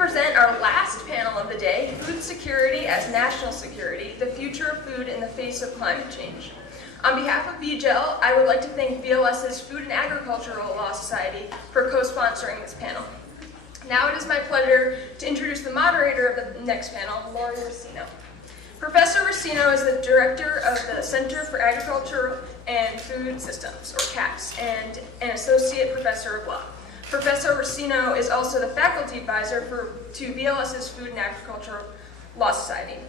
present our last panel of the day, Food Security as National Security, the Future of Food in the Face of Climate Change. On behalf of VGEL, I would like to thank VLS's Food and Agricultural Law Society for co-sponsoring this panel. Now it is my pleasure to introduce the moderator of the next panel, Laurie Ristino. Professor Ristino is the director of the Center for Agriculture and Food Systems, or CAPS, and an associate professor of law. Professor Ristino is also the faculty advisor to VLS's Food and Agricultural Law Society.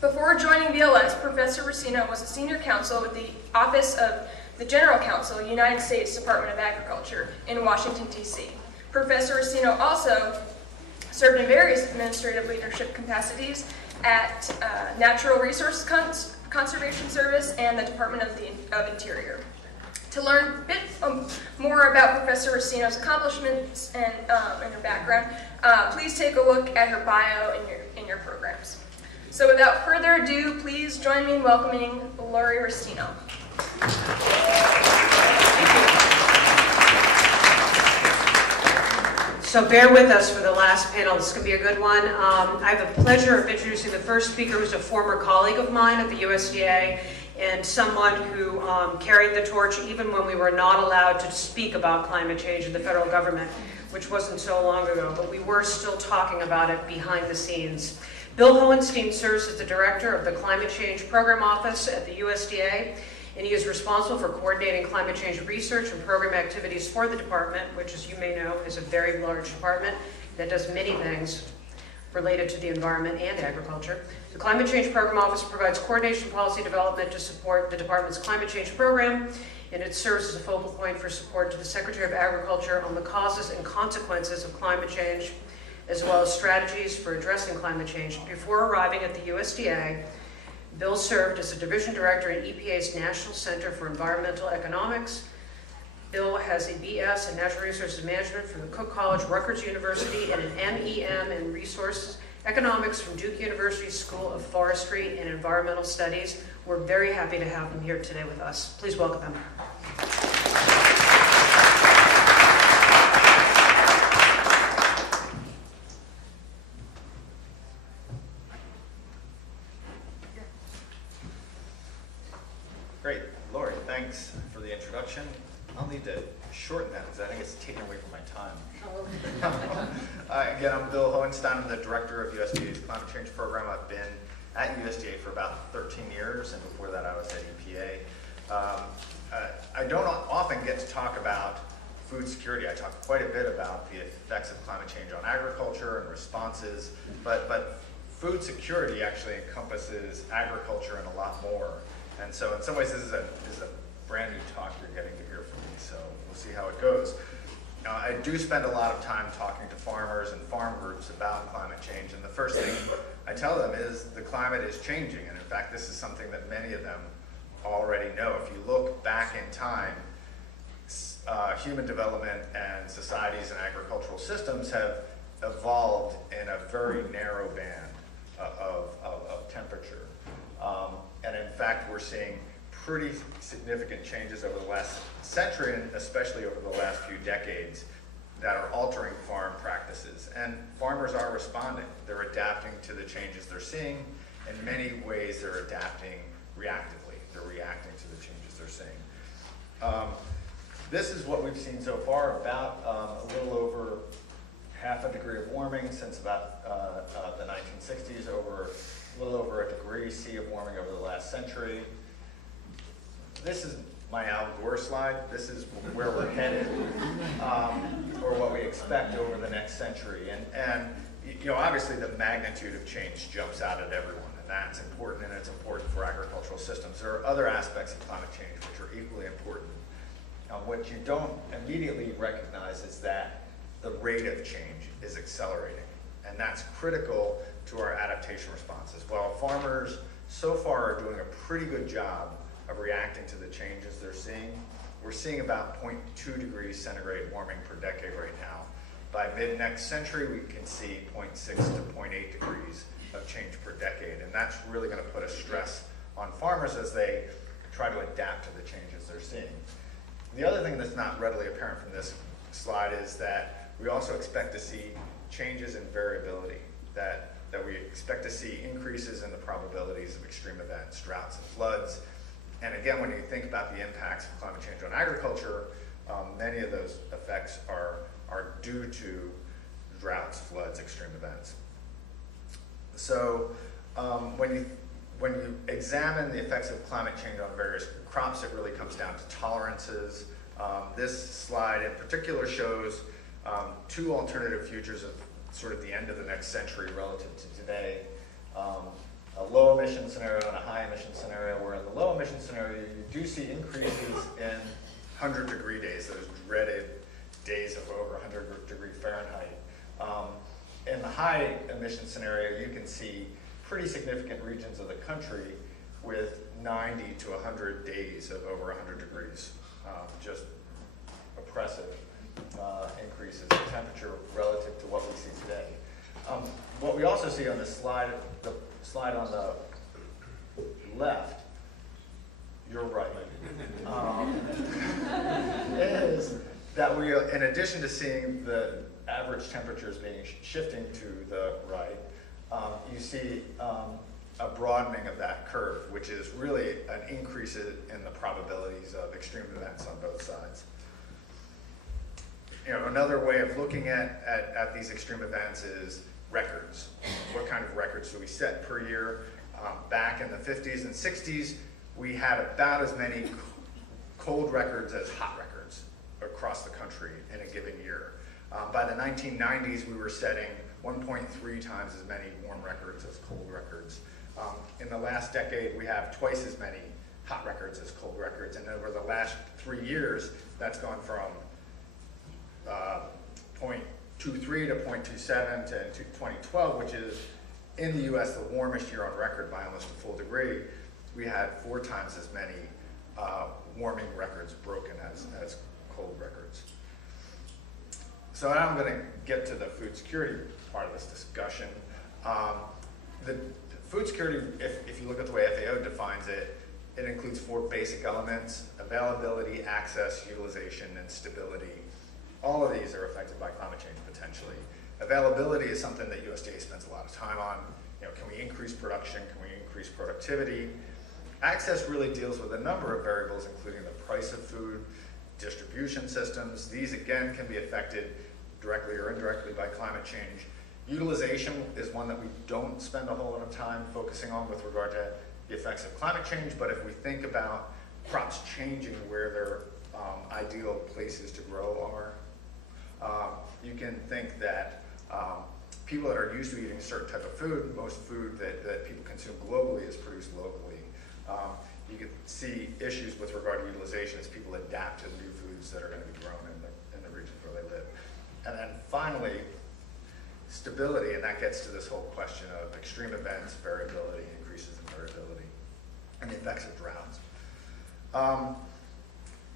Before joining VLS, Professor Ristino was a senior counsel with the Office of the General Counsel, United States Department of Agriculture in Washington, D.C. Professor Ristino also served in various administrative leadership capacities at Natural Resources Conservation Service and the Department of Interior. To learn a bit more about Professor Ristino's accomplishments and her background, please take a look at her bio in your programs. So without further ado, please join me in welcoming Laurie Ristino. So bear with us for the last panel. This is going to be a good one. I have the pleasure of introducing the first speaker, who's a former colleague of mine at the USDA and someone who carried the torch even when we were not allowed to speak about climate change in the federal government, which wasn't so long ago, but we were still talking about it behind the scenes. Bill Hohenstein serves as the director of the Climate Change Program Office at the USDA, and he is responsible for coordinating climate change research and program activities for the department, which, as you may know, is a very large department that does many things related to the environment and agriculture. The Climate Change Program Office provides coordination policy development to support the department's climate change program, and it serves as a focal point for support to the Secretary of Agriculture on the causes and consequences of climate change, as well as strategies for addressing climate change. Before arriving at the USDA, Bill served as a division director in EPA's National Center for Environmental Economics. Bill has a BS in Natural Resources Management from the Cook College, Rutgers University, and an MEM in Resource Economics from Duke University School of Forestry and Environmental Studies. We're very happy to have him here today with us. Please welcome him. Great. Laurie, thanks for the introduction. I'll need to shorten that because I think it's taking away from my time. Again, I'm Bill Hohenstein. I'm the director of USDA's Climate Change Program. I've been at USDA for about 13 years, and before that I was at EPA. I don't often get to talk about food security. I talk quite a bit about the effects of climate change on agriculture and responses, but food security actually encompasses agriculture and a lot more. And so in some ways this is a brand new talk you're getting to hear from me, so we'll see how it goes. I do spend a lot of time talking to farmers and farm groups about climate change, and the first thing I tell them is the climate is changing, and in fact this is something that many of them already know. If you look back in time, human development and societies and agricultural systems have evolved in a very narrow band of temperature. And in fact, we're seeing pretty significant changes over the last century, and especially over the last few decades, that are altering farm practices. And farmers are responding. They're adapting to the changes they're seeing. In many ways, they're adapting reactively. They're reacting to the changes they're seeing. This is what we've seen so far, about a little over half a degree of warming since about the 1960s, a little over a degree C of warming over the last century. This is my Al Gore slide. This is where we're headed, or what we expect over the next century. And you know, obviously the magnitude of change jumps out at everyone, and that's important, and it's important for agricultural systems. There are other aspects of climate change which are equally important. What you don't immediately recognize is that the rate of change is accelerating, and that's critical to our adaptation responses. While farmers so far are doing a pretty good job of reacting to the changes they're seeing, we're seeing about 0.2 degrees centigrade warming per decade right now. By mid-next century, we can see 0.6 to 0.8 degrees of change per decade, and that's really going to put a stress on farmers as they try to adapt to the changes they're seeing. The other thing that's not readily apparent from this slide is that we also expect to see changes in variability, that we expect to see increases in the probabilities of extreme events, droughts and floods. And again, when you think about the impacts of climate change on agriculture, many of those effects are due to droughts, floods, extreme events. So when you examine the effects of climate change on various crops, it really comes down to tolerances. This slide in particular shows two alternative futures of sort of the end of the next century relative to today. A low emission scenario and a high emission scenario, where in the low emission scenario you do see increases in 100-degree days, those dreaded days of over 100-degree Fahrenheit. In the high emission scenario, you can see pretty significant regions of the country with 90 to 100 days of over 100 degrees. Just oppressive increases in temperature relative to what we see today. What we also see on this slide, the slide on the left, you're right, is that we, in addition to seeing the average temperatures shifting to the right, you see a broadening of that curve, which is really an increase in the probabilities of extreme events on both sides. You know, another way of looking at these extreme events is records. What kind of records do we set per year? Back in the 50s and 60s, we had about as many cold records as hot records across the country in a given year. By the 1990s, we were setting 1.3 times as many warm records as cold records. In the last decade, we have twice as many hot records as cold records, and over the last 3 years, that's gone from 0.23 to 0.27 to 2012, which is, in the US, the warmest year on record by almost a full degree. We had 4 times as many warming records broken as cold records. So now I'm going to get to the food security part of this discussion. The food security, if you look at the way FAO defines it, it includes 4 basic elements: availability, access, utilization, and stability. All of these are affected by climate change potentially. Availability is something that USDA spends a lot of time on. You know, can we increase production? Can we increase productivity? Access really deals with a number of variables, including the price of food, distribution systems. These, again, can be affected directly or indirectly by climate change. Utilization is one that we don't spend a whole lot of time focusing on with regard to the effects of climate change, but if we think about crops changing where their ideal places to grow are, you can think that people that are used to eating a certain type of food, most food that people consume globally is produced locally. You can see issues with regard to utilization as people adapt to new foods that are going to be grown in the regions where they live. And then finally, stability, and that gets to this whole question of extreme events, variability, increases in variability, and the effects of droughts.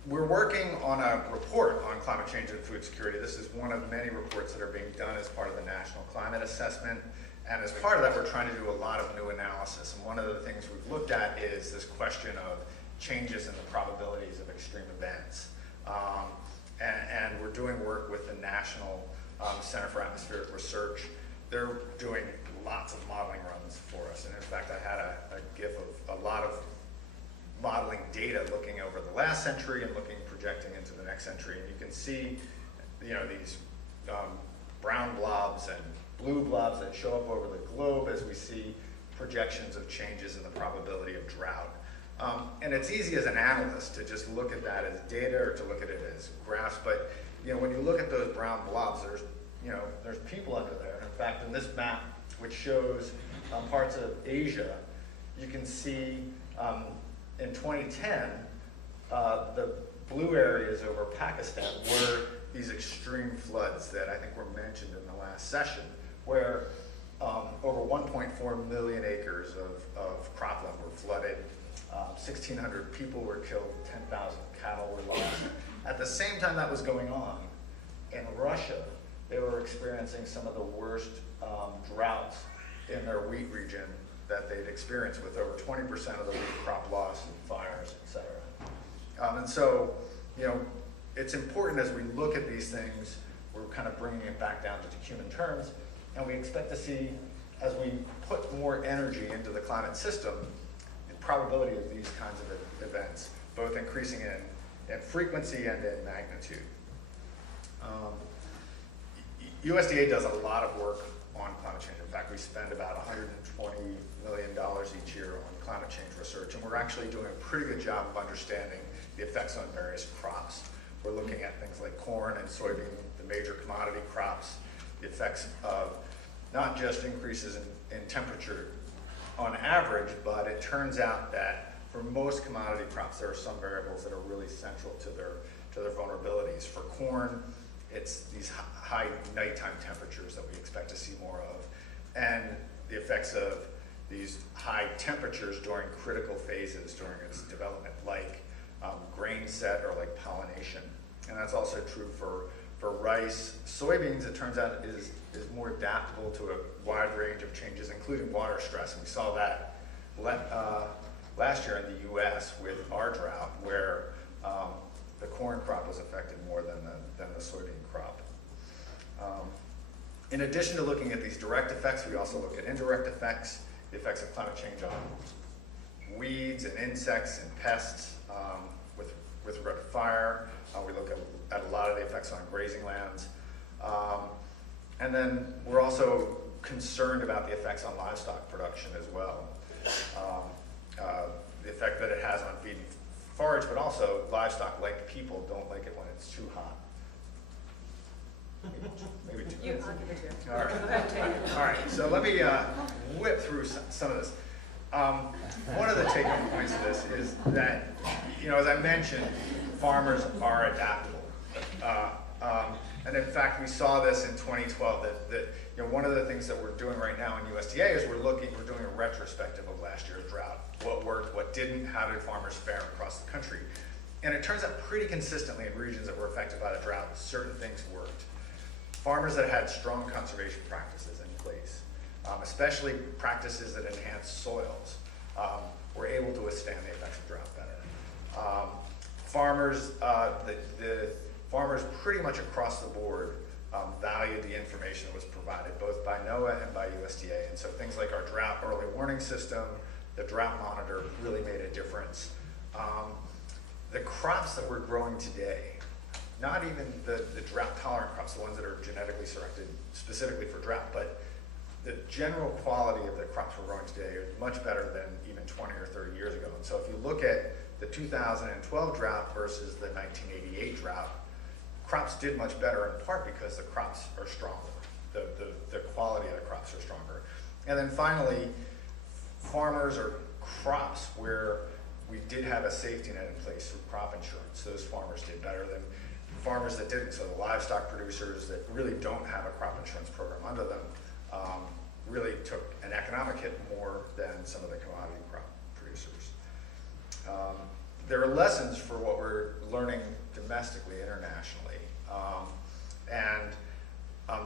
We're working on a report on climate change and food security. This is one of many reports that are being done as part of the National Climate Assessment. And as part of that, we're trying to do a lot of new analysis. And one of the things we've looked at is this question of changes in the probabilities of extreme events. And we're doing work with the National Center for Atmospheric Research. They're doing lots of modeling runs for us. And in fact, I had a GIF of a lot of modeling data looking over the last century and projecting into the next century. And you can see, you know, these brown blobs and blue blobs that show up over the globe as we see projections of changes in the probability of drought. And it's easy as an analyst to just look at that as data or to look at it as graphs, but you know, when you look at those brown blobs, there's people under there. In fact, in this map, which shows parts of Asia, you can see in 2010, the blue areas over Pakistan were these extreme floods that I think were mentioned in the last session, where over 1.4 million acres of cropland were flooded, 1,600 people were killed, 10,000 cattle were lost. At the same time that was going on, in Russia, they were experiencing some of the worst droughts in their wheat region that they'd experienced, with over 20% of the wheat crop loss and fires, et cetera. And so, you know, it's important as we look at these things we're kind of bringing it back down to human terms, and we expect to see, as we put more energy into the climate system, the probability of these kinds of events, both increasing in frequency and in magnitude. USDA does a lot of work on climate change. In fact, we spend about $120 million each year on climate change research, and we're actually doing a pretty good job of understanding the effects on various crops. We're looking at things like corn and soybean, the major commodity crops, the effects of not just increases in temperature on average, but it turns out that for most commodity crops, there are some variables that are really central to their vulnerabilities. For corn, it's these high nighttime temperatures that we expect to see more of, and the effects of these high temperatures during critical phases during its development, like grain set or like pollination. And that's also true for rice. Soybeans, it turns out, is more adaptable to a wide range of changes, including water stress. And we saw that last year in the US with our drought, where the corn crop was affected more than the soybean crop. In addition to looking at these direct effects, we also look at indirect effects, the effects of climate change on weeds and insects and pests, with regard to fire. We look at a lot of the effects on grazing lands. And then we're also concerned about the effects on livestock production as well. The effect that it has on feed and forage, but also livestock, like people, don't like it when it's too hot. Maybe too hot. I'll give it to you. All right. All right, so let me whip through some of this. One of the take-home points of this is that, as I mentioned, farmers are adaptable. And in fact, we saw this in 2012, that one of the things that we're doing right now in USDA is we're doing a retrospective of last year's drought. What worked, what didn't, how did farmers fare across the country? And it turns out pretty consistently in regions that were affected by the drought, certain things worked. Farmers that had strong conservation practices in place, especially practices that enhance soils, were able to withstand the effects of drought better. The farmers pretty much across the board valued the information that was provided both by NOAA and by USDA. And so things like our drought early warning system, the drought monitor really made a difference. The crops that we're growing today, not even the drought tolerant crops, the ones that are genetically selected specifically for drought, but the general quality of the crops we're growing today are much better than even 20 or 30 years ago. And so if you look at the 2012 drought versus the 1988 drought, crops did much better in part because the crops are stronger. The quality of the crops are stronger. And then finally, farmers or crops where we did have a safety net in place through crop insurance. Those farmers did better than farmers that didn't. So the livestock producers that really don't have a crop insurance program under them really took an economic hit more than some of the commodity crop producers. There are lessons for what we're learning domestically, internationally.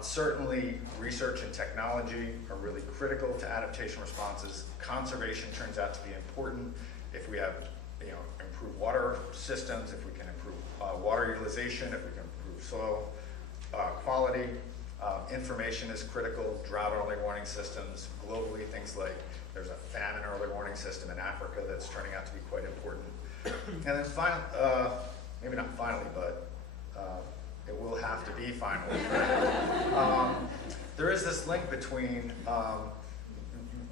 Certainly research and technology are really critical to adaptation responses. Conservation turns out to be important if we have improved water systems, if we can improve water utilization, if we can improve soil quality. Information is critical, drought early warning systems. Globally, things like there's a famine early warning system in Africa that's turning out to be quite important. And then maybe not finally, but it will have to be finally. There is this link between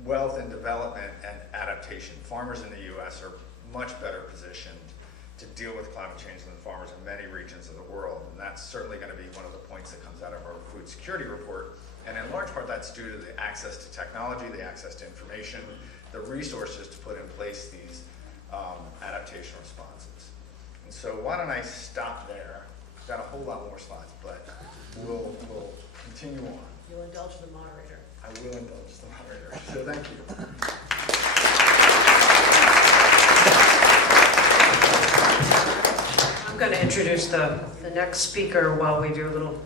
wealth and development and adaptation. Farmers in the US are much better positioned to deal with climate change than farmers in many regions of the world. And that's certainly going to be one of the points that comes out of our food security report. And in large part, that's due to the access to technology, the access to information, the resources to put in place these adaptation responses. And so why don't I stop there? I've got a whole lot more slides, but we'll continue on. You'll indulge the moderator. I will indulge the moderator. So thank you. I'm going to introduce the next speaker while we do a little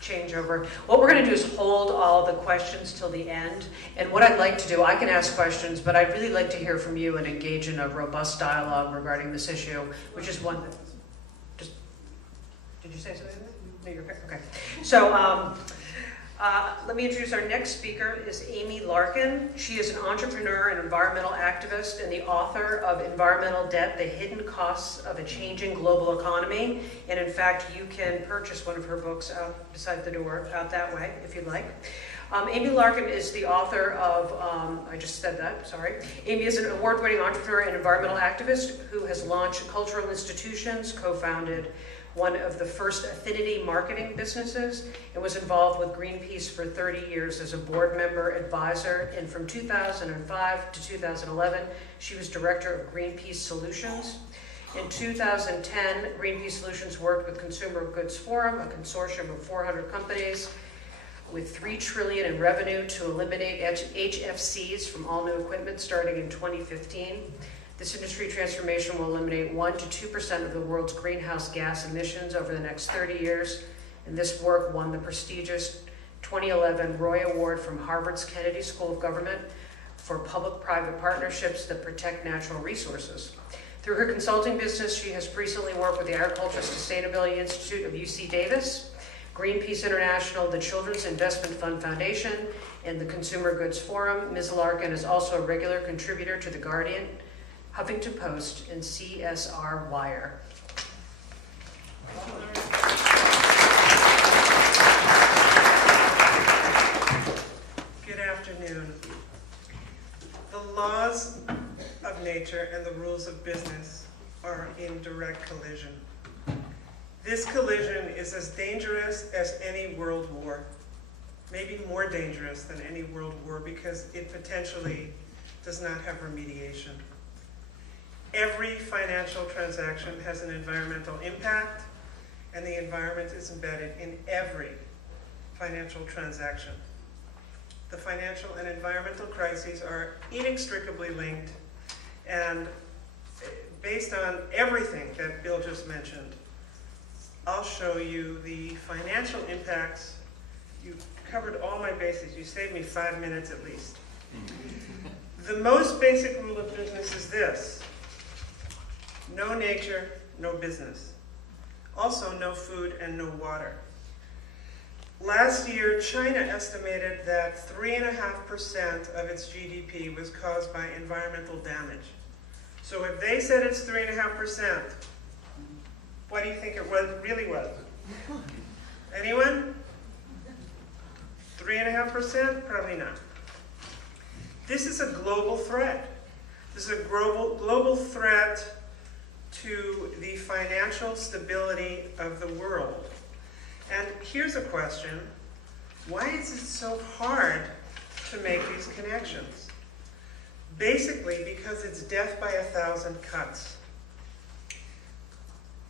changeover. What we're going to do is hold all the questions till the end. And what I'd like to do, I can ask questions, but I'd really like to hear from you and engage in a robust dialogue regarding this issue, which is one that... Did you say something? No, you're okay. So let me introduce our next speaker is Amy Larkin. She is an entrepreneur and environmental activist and the author of Environmental Debt, The Hidden Costs of a Changing Global Economy. And in fact, you can purchase one of her books out beside the door, out that way, if you'd like. Amy Larkin is the author of, I just said that, sorry. Amy is an award-winning entrepreneur and environmental activist who has launched cultural institutions, co-founded one of the first affinity marketing businesses, and was involved with Greenpeace for 30 years as a board member, advisor, and from 2005 to 2011, she was director of Greenpeace Solutions. In 2010, Greenpeace Solutions worked with Consumer Goods Forum, a consortium of 400 companies, with $3 trillion in revenue to eliminate HFCs from all new equipment starting in 2015. This industry transformation will eliminate 1% to 2% of the world's greenhouse gas emissions over the next 30 years. And this work won the prestigious 2011 Roy Award from Harvard's Kennedy School of Government for public-private partnerships that protect natural resources. Through her consulting business, she has recently worked with the Agricultural Sustainability Institute of UC Davis, Greenpeace International, the Children's Investment Fund Foundation, and the Consumer Goods Forum. Ms. Larkin is also a regular contributor to The Guardian, Huffington Post, and CSR Wire. Good afternoon. The laws of nature and the rules of business are in direct collision. This collision is as dangerous as any world war, maybe more dangerous than any world war because it potentially does not have remediation. Every financial transaction has an environmental impact, and the environment is embedded in every financial transaction. The financial and environmental crises are inextricably linked, and based on everything that Bill just mentioned, I'll show you the financial impacts. You covered all my bases. You saved me 5 minutes at least. The most basic rule of business is this: no nature, no business. Also, no food and no water. Last year, China estimated that 3.5% of its GDP was caused by environmental damage. So if they said it's 3.5%, what do you think it really was? Anyone? 3.5%? Probably not. This is a global threat. This is a global threat to the financial stability of the world. And here's a question: why is it so hard to make these connections? Basically, because it's death by 1,000 cuts.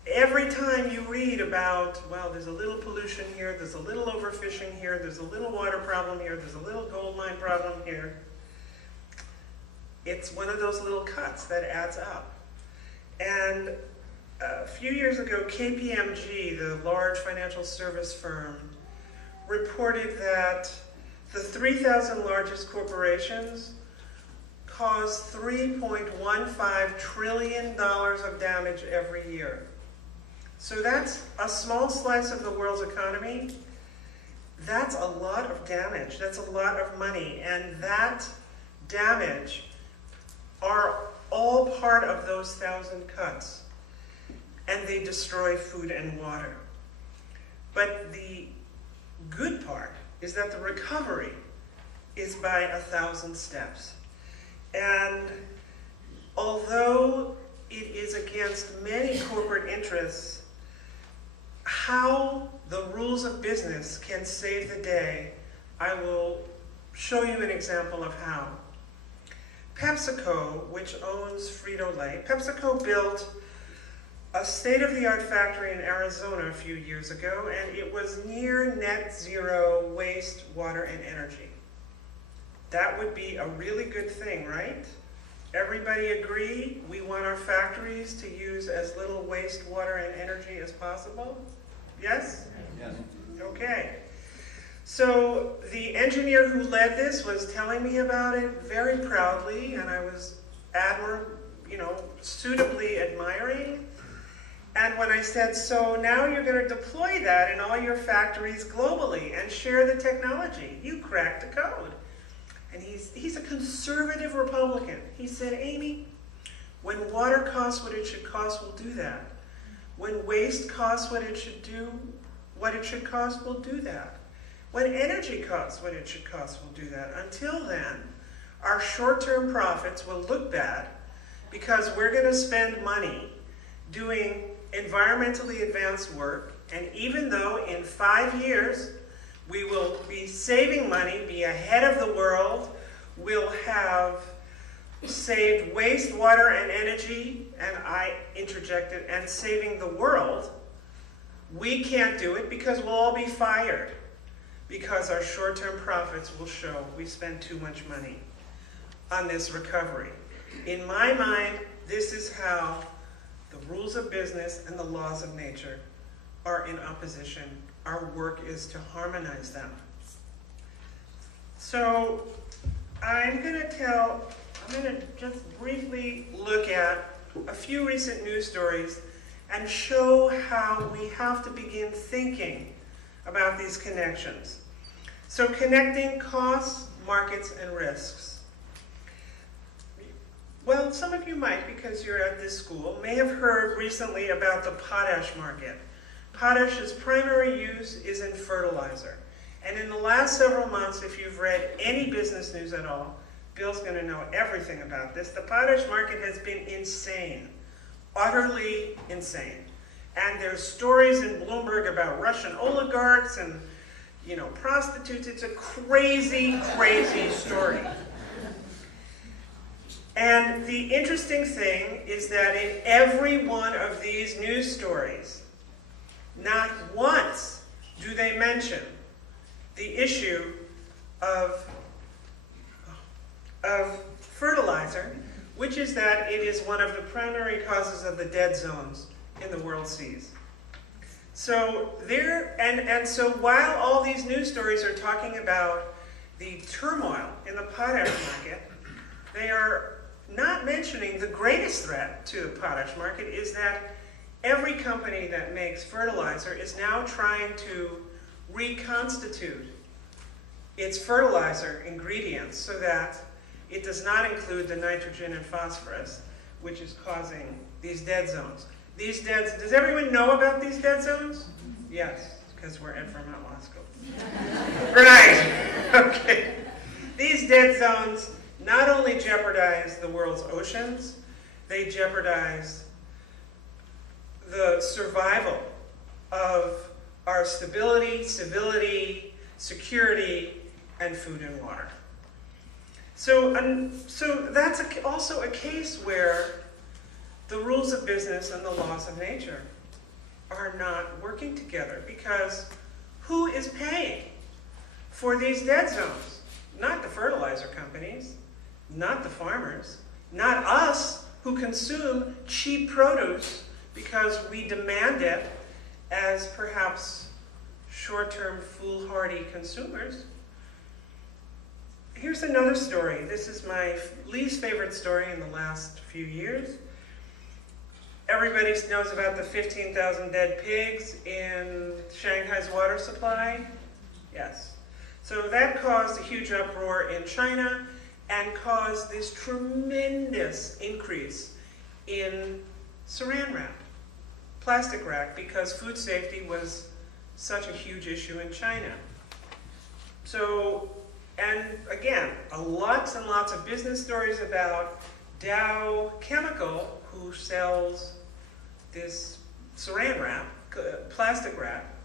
Every time you read about, well, there's a little pollution here, there's a little overfishing here, there's a little water problem here, there's a little gold mine problem here, it's one of those little cuts that adds up. And a few years ago, KPMG, the large financial service firm, reported that the 3,000 largest corporations cause $3.15 trillion of damage every year. So that's a small slice of the world's economy. That's a lot of damage. That's a lot of money. And that damage are all part of those 1,000 cuts. And they destroy food and water. But the good part is that the recovery is by 1,000 steps. And although it is against many corporate interests, how the rules of business can save the day, I will show you an example of how. PepsiCo, which owns Frito-Lay, PepsiCo built a state-of-the-art factory in Arizona a few years ago, and it was near net zero waste, water, and energy. That would be a really good thing, right? Everybody agree we want our factories to use as little waste, water, and energy as possible? Yes? Yes. Okay. So the engineer who led this was telling me about it very proudly, and I was suitably admiring. And when I said, so now you're going to deploy that in all your factories globally and share the technology, you cracked the code. And he's a conservative Republican. He said, Amy, when water costs what it should cost, we'll do that. When waste costs what it should cost, we'll do that. When energy costs what it should cost, we'll do that. Until then, our short-term profits will look bad because we're going to spend money doing environmentally advanced work, and even though in 5 years we will be saving money, be ahead of the world, we'll have saved wastewater and energy, and I interjected, and saving the world, we can't do it because we'll all be fired, because our short-term profits will show we spent too much money on this recovery. In my mind, this is how the rules of business and the laws of nature are in opposition. Our work is to harmonize them. So I'm going to just briefly look at a few recent news stories and show how we have to begin thinking about these connections. So connecting costs, markets, and risks. Well, some of you might, because you're at this school, may have heard recently about the potash market. Potash's primary use is in fertilizer. And in the last several months, if you've read any business news at all, Bill's going to know everything about this. The potash market has been insane, utterly insane. And there's stories in Bloomberg about Russian oligarchs and, prostitutes. It's a crazy, crazy story. And the interesting thing is that in every one of these news stories, not once do they mention the issue of fertilizer, which is that it is one of the primary causes of the dead zones in the world seas. So so while all these news stories are talking about the turmoil in the potash market, they are not mentioning the greatest threat to the potash market is that every company that makes fertilizer is now trying to reconstitute its fertilizer ingredients so that it does not include the nitrogen and phosphorus, which is causing these dead zones. Does everyone know about these dead zones? Yes, because we're at Vermont Law School. Right, okay. These dead zones not only jeopardize the world's oceans, they jeopardize the survival of our stability, civility, security, and food and water. So that's also a case where the rules of business and the laws of nature are not working together, because who is paying for these dead zones? Not the fertilizer companies, not the farmers, not us who consume cheap produce because we demand it as perhaps short-term foolhardy consumers. Here's another story. This is my least favorite story in the last few years. Everybody knows about the 15,000 dead pigs in Shanghai's water supply? Yes. So that caused a huge uproar in China and caused this tremendous increase in saran wrap, plastic wrap, because food safety was such a huge issue in China. So, and again, lots and lots of business stories about Dow Chemical, who sells this saran wrap, plastic wrap,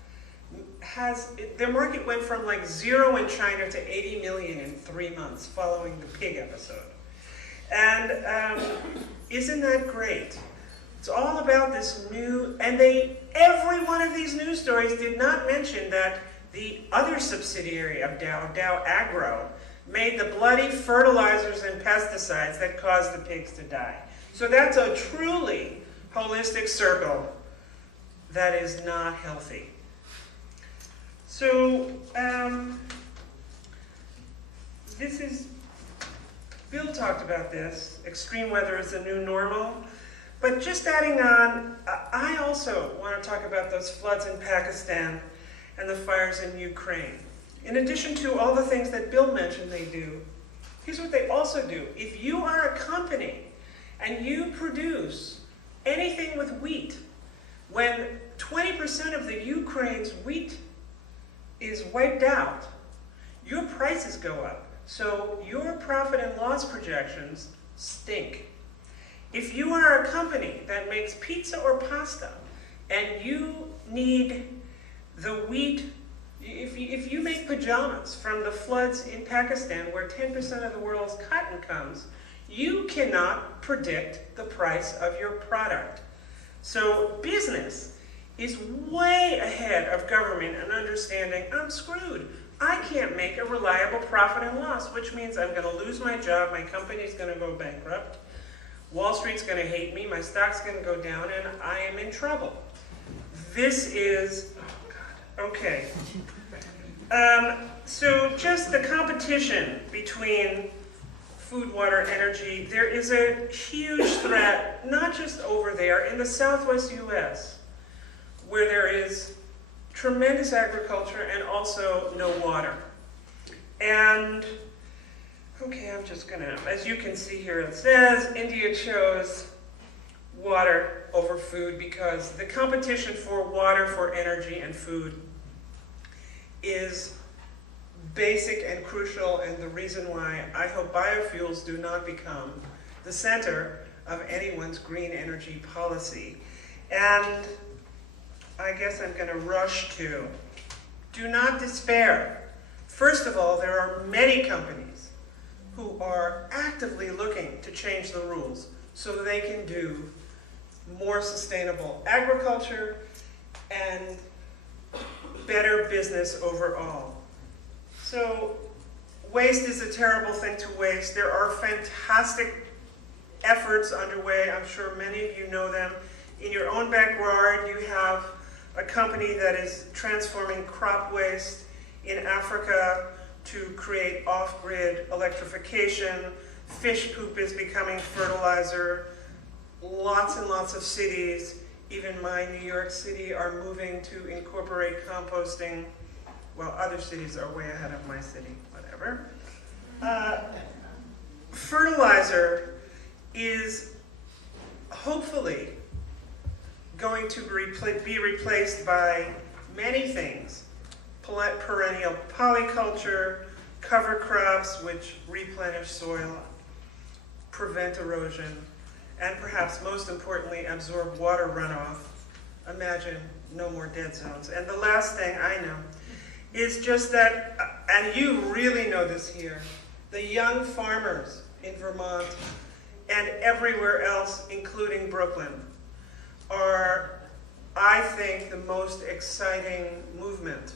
their market went from like 0 in China to 80 million in 3 months following the pig episode. And isn't that great? It's all about this new, and every one of these news stories did not mention that the other subsidiary of Dow, Dow Agro, made the bloody fertilizers and pesticides that caused the pigs to die. So that's a truly holistic circle that is not healthy. So Bill talked about this, extreme weather is the new normal, but just adding on, I also want to talk about those floods in Pakistan and the fires in Ukraine. In addition to all the things that Bill mentioned they do, here's what they also do. If you are a company and you produce anything with wheat, when 20% of the Ukraine's wheat is wiped out, your prices go up. So your profit and loss projections stink. If you are a company that makes pizza or pasta and you need the wheat, if you make pajamas from the floods in Pakistan where 10% of the world's cotton comes, you cannot predict the price of your product. So business is way ahead of government in understanding, I'm screwed. I can't make a reliable profit and loss, which means I'm going to lose my job, my company's going to go bankrupt, Wall Street's going to hate me, my stock's going to go down, and I am in trouble. This is, okay. So just the competition between food, water, energy, there is a huge threat, not just over there, in the southwest US, where there is tremendous agriculture and also no water. And, okay, I'm just gonna, as you can see here, it says India chose water over food because the competition for water, for energy, and food is basic and crucial, and the reason why I hope biofuels do not become the center of anyone's green energy policy. And I guess I'm going to rush to, do not despair. First of all, there are many companies who are actively looking to change the rules so they can do more sustainable agriculture and better business overall. So waste is a terrible thing to waste. There are fantastic efforts underway. I'm sure many of you know them. In your own backyard, you have a company that is transforming crop waste in Africa to create off-grid electrification. Fish poop is becoming fertilizer. Lots and lots of cities, even my New York City, are moving to incorporate composting. Well, other cities are way ahead of my city, whatever. Fertilizer is hopefully going to be replaced by many things. Perennial polyculture, cover crops which replenish soil, prevent erosion, and perhaps most importantly, absorb water runoff. Imagine no more dead zones. And the last thing I know is just that, and you really know this here, the young farmers in Vermont and everywhere else, including Brooklyn, are, I think, the most exciting movement.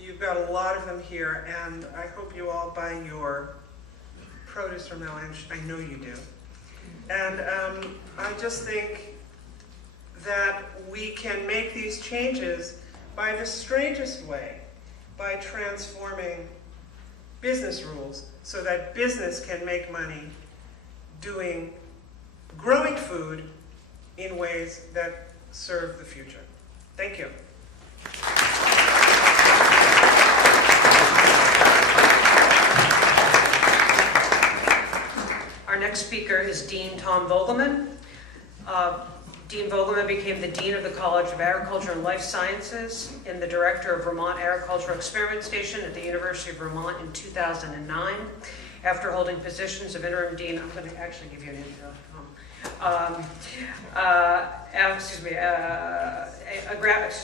You've got a lot of them here, and I hope you all buy your produce from now. I know you do. And I just think that we can make these changes by the strangest way, by transforming business rules so that business can make money growing food in ways that serve the future. Thank you. Our next speaker is Dean Tom Vogelmann. Dean Vogelmann became the Dean of the College of Agriculture and Life Sciences and the Director of Vermont Agricultural Experiment Station at the University of Vermont in 2009. After holding positions of interim dean, I'm going to actually give you an intro.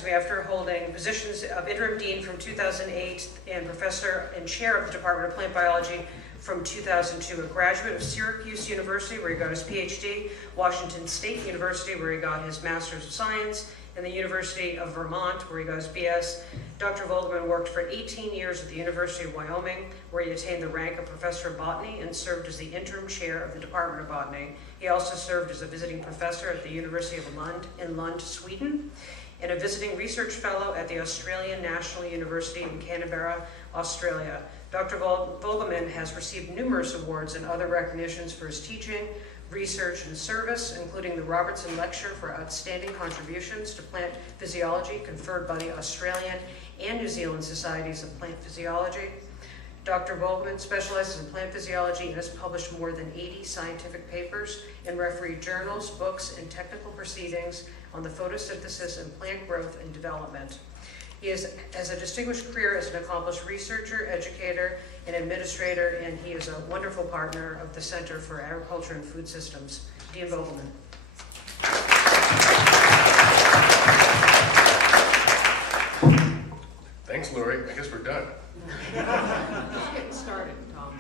After holding positions of interim dean from 2008 and professor and chair of the Department of Plant Biology from 2002, a graduate of Syracuse University where he got his PhD, Washington State University where he got his Master's of Science, and the University of Vermont where he got his BS. Dr. Vogelmann worked for 18 years at the University of Wyoming where he attained the rank of Professor of Botany and served as the interim chair of the Department of Botany. He also served as a visiting professor at the University of Lund in Lund, Sweden, and a visiting research fellow at the Australian National University in Canberra, Australia. Dr. Vogelmann has received numerous awards and other recognitions for his teaching, research and service, including the Robertson Lecture for Outstanding Contributions to Plant Physiology, conferred by the Australian and New Zealand Societies of Plant Physiology. Dr. Vogelmann specializes in plant physiology and has published more than 80 scientific papers in refereed journals, books, and technical proceedings on the photosynthesis and plant growth and development. He has a distinguished career as an accomplished researcher, educator, and administrator, and he is a wonderful partner of the Center for Agriculture and Food Systems. Dean Vogelmann. Thanks, Laurie. I guess we're done. Just getting started, Tom.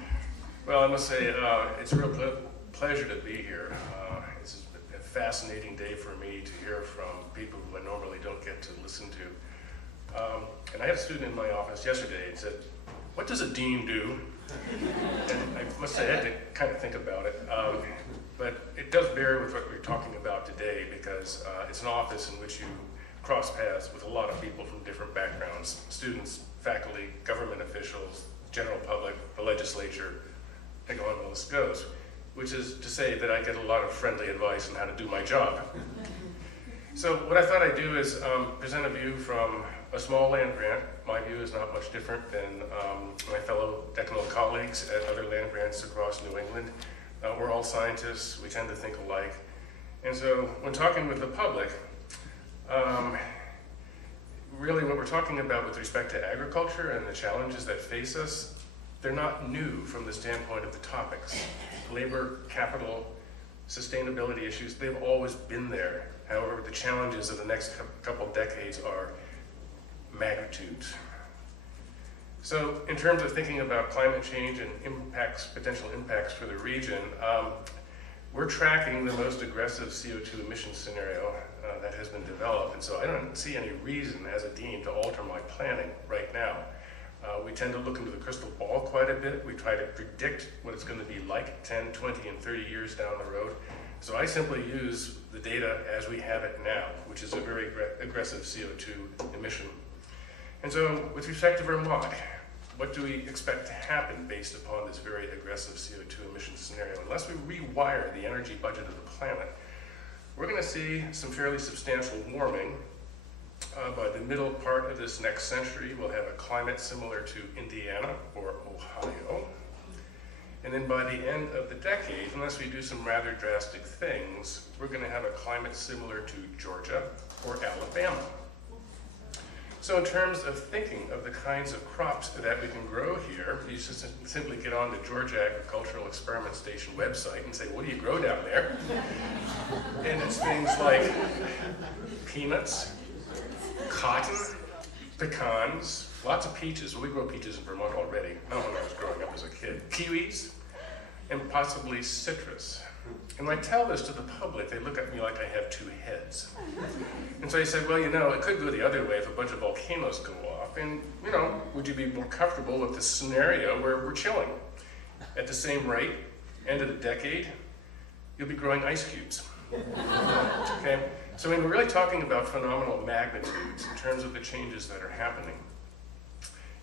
Well, I must say, it's a real pleasure to be here. This has been a fascinating day for me to hear from people who I normally don't get to listen to. And I had a student in my office yesterday and said, "What does a dean do?" And I must say, I had to kind of think about it. But it does vary with what we're talking about today, because it's an office in which you cross paths with a lot of people from different backgrounds: students, faculty, government officials, general public, the legislature, and on the list goes. Which is to say that I get a lot of friendly advice on how to do my job. So what I thought I'd do is present a view from a small land grant. My view is not much different than my fellow Decano colleagues at other land grants across New England. We're all scientists, we tend to think alike. And so when talking with the public, really what we're talking about with respect to agriculture and the challenges that face us, they're not new from the standpoint of the topics. Labor, capital, sustainability issues, they've always been there. However, the challenges of the next couple decades are magnitudes. So in terms of thinking about climate change and impacts, potential impacts for the region, we're tracking the most aggressive CO2 emission scenario that has been developed. And so I don't see any reason as a dean to alter my planning right now. We tend to look into the crystal ball quite a bit. We try to predict what it's going to be like 10, 20, and 30 years down the road. So I simply use the data as we have it now, which is a very aggressive CO2 emission. And so with respect to Vermont, what do we expect to happen based upon this very aggressive CO2 emission scenario? Unless we rewire the energy budget of the planet, we're going to see some fairly substantial warming. By the middle part of this next century, we'll have a climate similar to Indiana or Ohio. And then by the end of the decade, unless we do some rather drastic things, we're going to have a climate similar to Georgia or Alabama. So in terms of thinking of the kinds of crops that we can grow here, you just simply get on the Georgia Agricultural Experiment Station website and say, what do you grow down there? And it's things like peanuts, cotton, pecans, lots of peaches. Well, we grow peaches in Vermont already, not when I was growing up as a kid. Kiwis, and possibly citrus. And when I tell this to the public, they look at me like I have two heads. And so I said, well, you know, it could go the other way if a bunch of volcanoes go off. And, you know, would you be more comfortable with the scenario where we're chilling? At the same rate, end of the decade, you'll be growing ice cubes. Okay? So I mean, we're really talking about phenomenal magnitudes in terms of the changes that are happening.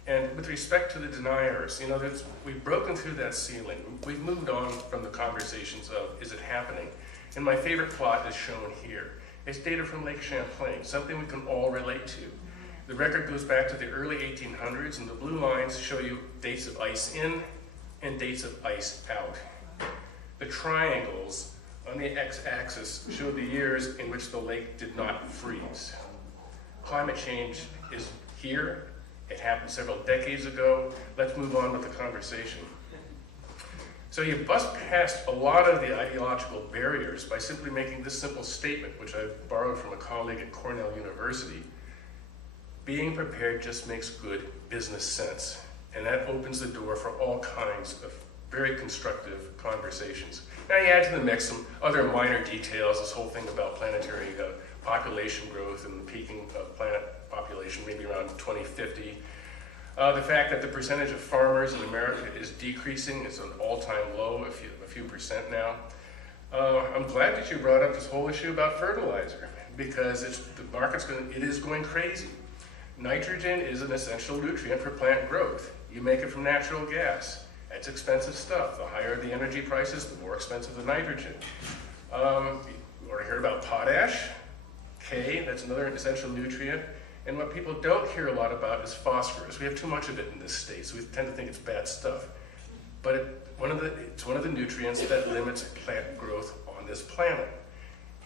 And with respect to the deniers, you know, we've broken through that ceiling. We've moved on from the conversations of, is it happening? And my favorite plot is shown here. It's data from Lake Champlain, something we can all relate to. The record goes back to the early 1800s, and the blue lines show you dates of ice in and dates of ice out. The triangles on the x-axis show the years in which the lake did not freeze. Climate change is here. It happened several decades ago. Let's move on with the conversation. So you bust past a lot of the ideological barriers by simply making this simple statement, which I borrowed from a colleague at Cornell University. Being prepared just makes good business sense. And that opens the door for all kinds of very constructive conversations. Now you add to the mix some other minor details, this whole thing about planetary population growth and the peaking of planet population, maybe around 2050. The fact that the percentage of farmers in America is decreasing, it's an all-time low, a few percent now. I'm glad that you brought up this whole issue about fertilizer, because the market's it is going crazy. Nitrogen is an essential nutrient for plant growth. You make it from natural gas. At That's expensive stuff. The higher the energy prices, the more expensive the nitrogen. You already heard about potash, K, that's another essential nutrient. And what people don't hear a lot about is phosphorus. We have too much of it in this state, so we tend to think it's bad stuff. But it's one of the nutrients that limits plant growth on this planet.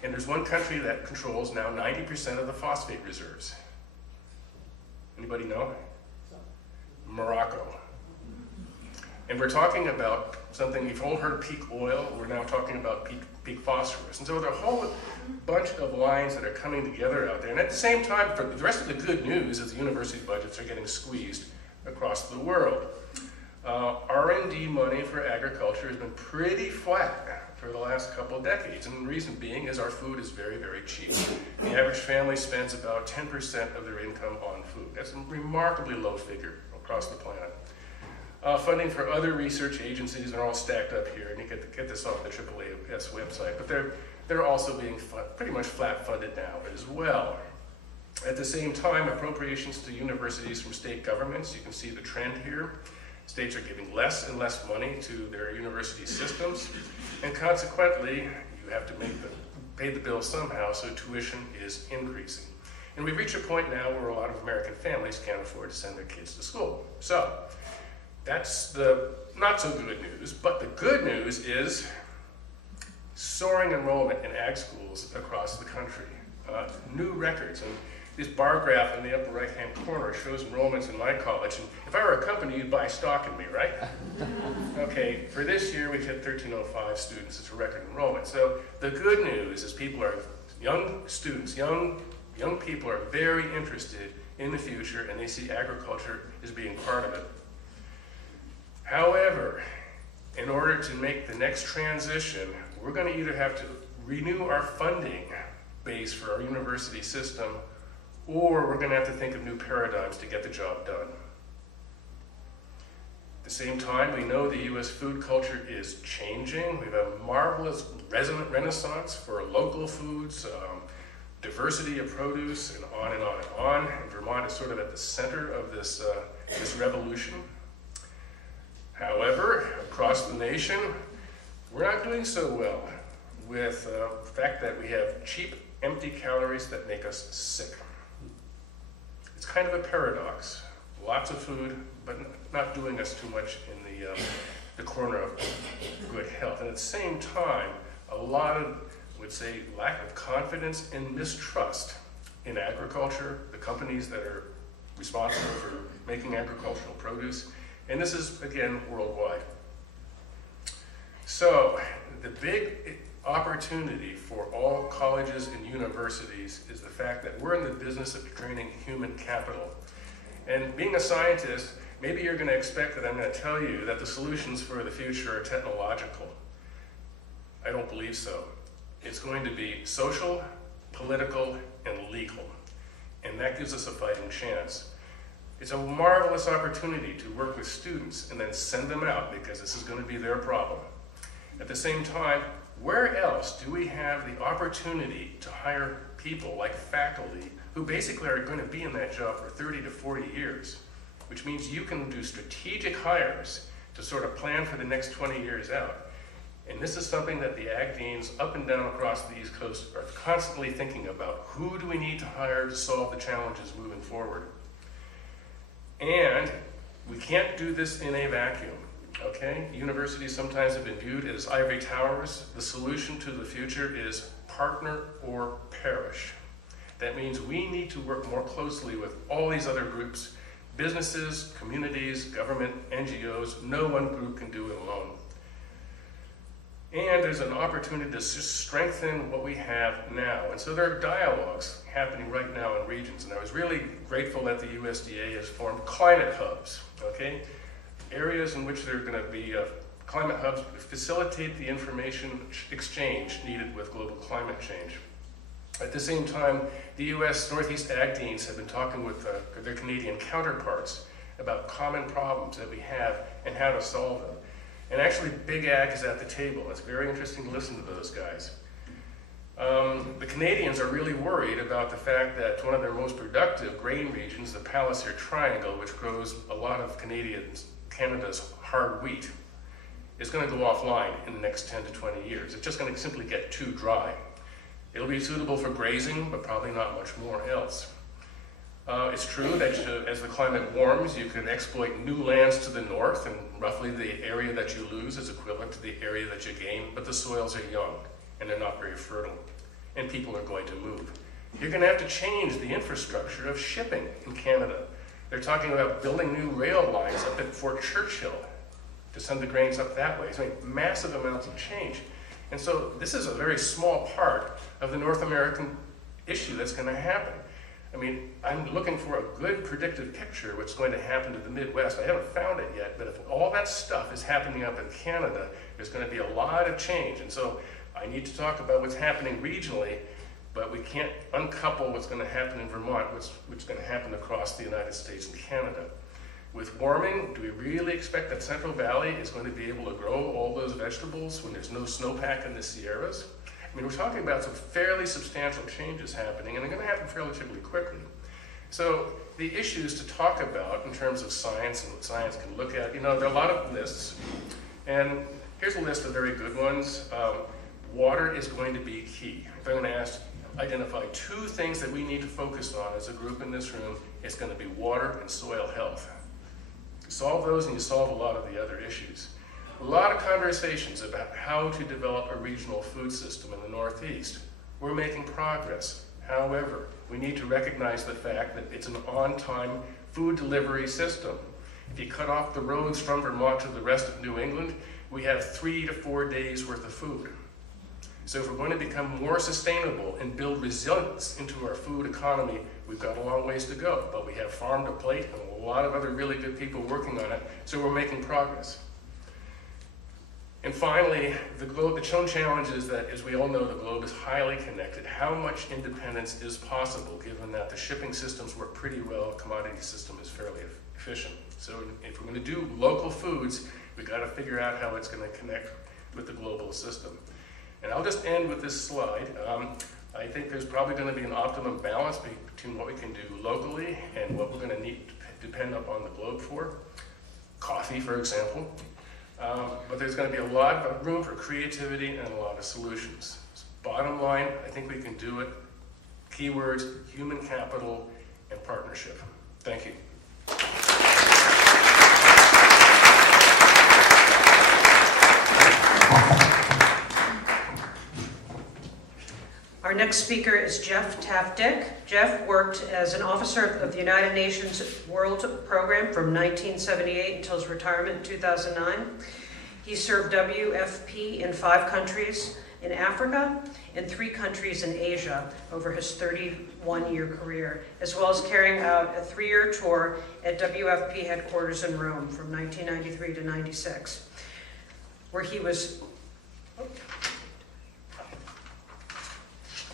And there's one country that controls now 90% of the phosphate reserves. Anybody know? Morocco. And we're talking about something, you've all heard peak oil, we're now talking about peak phosphorus. And so there are a whole bunch of lines that are coming together out there. And at the same time, for the rest of the good news is the university budgets are getting squeezed across the world. R&D money for agriculture has been pretty flat for the last couple of decades. And the reason being is our food is very, very cheap. The average family spends about 10% of their income on food. That's a remarkably low figure across the planet. Funding for other research agencies are all stacked up here, and you get this off the AAAS website, but they're also being pretty much flat funded now as well. At the same time, appropriations to universities from state governments, you can see the trend here. States are giving less and less money to their university systems, and consequently, you have to pay the bill somehow, so tuition is increasing. And we've reached a point now where a lot of American families can't afford to send their kids to school. So, that's the not so good news, but the good news is soaring enrollment in ag schools across the country. New records, and this bar graph in the upper right-hand corner shows enrollments in my college, and if I were a company, you'd buy stock in me, right? Okay, for this year, we've hit 1,305 students. It's a record enrollment. So the good news is young students, young people are very interested in the future, and they see agriculture as being part of it. However, in order to make the next transition, we're going to either have to renew our funding base for our university system, or we're going to have to think of new paradigms to get the job done. At the same time, we know the U.S. food culture is changing. We have a marvelous renaissance for local foods, diversity of produce, and on and on and on. And Vermont is sort of at the center of this revolution. However, across the nation, we're not doing so well with the fact that we have cheap, empty calories that make us sick. It's kind of a paradox. Lots of food, but not doing us too much in the corner of good health. And at the same time, a lot of, I would say, lack of confidence and mistrust in agriculture, the companies that are responsible for making agricultural produce. And this is, again, worldwide. So, the big opportunity for all colleges and universities is the fact that we're in the business of training human capital. And being a scientist, maybe you're going to expect that I'm going to tell you that the solutions for the future are technological. I don't believe so. It's going to be social, political, and legal. And that gives us a fighting chance. It's a marvelous opportunity to work with students and then send them out because this is going to be their problem. At the same time, where else do we have the opportunity to hire people like faculty who basically are going to be in that job for 30 to 40 years, which means you can do strategic hires to sort of plan for the next 20 years out. And this is something that the ag deans up and down across the East Coast are constantly thinking about. Who do we need to hire to solve the challenges moving forward? And we can't do this in a vacuum, okay? Universities sometimes have been viewed as ivory towers. The solution to the future is partner or perish. That means we need to work more closely with all these other groups, businesses, communities, government, NGOs. No one group can do it alone. And there's an opportunity to strengthen what we have now. And so there are dialogues happening right now in regions. And I was really grateful that the USDA has formed climate hubs, okay? Areas in which there are going to be climate hubs to facilitate the information exchange needed with global climate change. At the same time, the U.S. Northeast Ag Deans have been talking with their Canadian counterparts about common problems that we have and how to solve them. And actually, Big Ag is at the table. It's very interesting to listen to those guys. The Canadians are really worried about the fact that one of their most productive grain regions, the Palliser Triangle, which grows a lot of Canada's hard wheat, is going to go offline in the next 10 to 20 years. It's just going to simply get too dry. It'll be suitable for grazing, but probably not much more else. It's true that as the climate warms, you can exploit new lands to the north, and roughly the area that you lose is equivalent to the area that you gain, but the soils are young, and they're not very fertile, and people are going to move. You're going to have to change the infrastructure of shipping in Canada. They're talking about building new rail lines up at Fort Churchill to send the grains up that way. So massive amounts of change. And so this is a very small part of the North American issue that's going to happen. I mean, I'm looking for a good predictive picture of what's going to happen to the Midwest. I haven't found it yet, but if all that stuff is happening up in Canada, there's going to be a lot of change. And so I need to talk about what's happening regionally, but we can't uncouple what's going to happen in Vermont, what's going to happen across the United States and Canada. With warming, do we really expect that Central Valley is going to be able to grow all those vegetables when there's no snowpack in the Sierras? I mean, we're talking about some fairly substantial changes happening, and they're going to happen relatively quickly. So the issues to talk about in terms of science and what science can look at, there are a lot of lists. And here's a list of very good ones. Water is going to be key. If I'm going to identify two things that we need to focus on as a group in this room, it's going to be water and soil health. You solve those and you solve a lot of the other issues. A lot of conversations about how to develop a regional food system in the Northeast. We're making progress. However, we need to recognize the fact that it's an on-time food delivery system. If you cut off the roads from Vermont to the rest of New England, we have 3 to 4 days worth of food. So if we're going to become more sustainable and build resilience into our food economy, we've got a long ways to go. But we have Farm to Plate and a lot of other really good people working on it, so we're making progress. And finally, the shown challenge is that, as we all know, the globe is highly connected. How much independence is possible, given that the shipping systems work pretty well, the commodity system is fairly efficient? So if we're going to do local foods, we've got to figure out how it's going to connect with the global system. And I'll just end with this slide. I think there's probably going to be an optimum balance between what we can do locally and what we're going to need to depend upon the globe for. Coffee, for example. But there's going to be a lot of room for creativity and a lot of solutions. So bottom line, I think we can do it. Keywords: human capital and partnership. Thank you. Our next speaker is Jeff Taft-Dick. Jeff worked as an officer of the United Nations World Program from 1978 until his retirement in 2009. He served WFP in 5 countries in Africa and 3 countries in Asia over his 31-year career, as well as carrying out a 3-year tour at WFP headquarters in Rome from 1993 to 96, where he was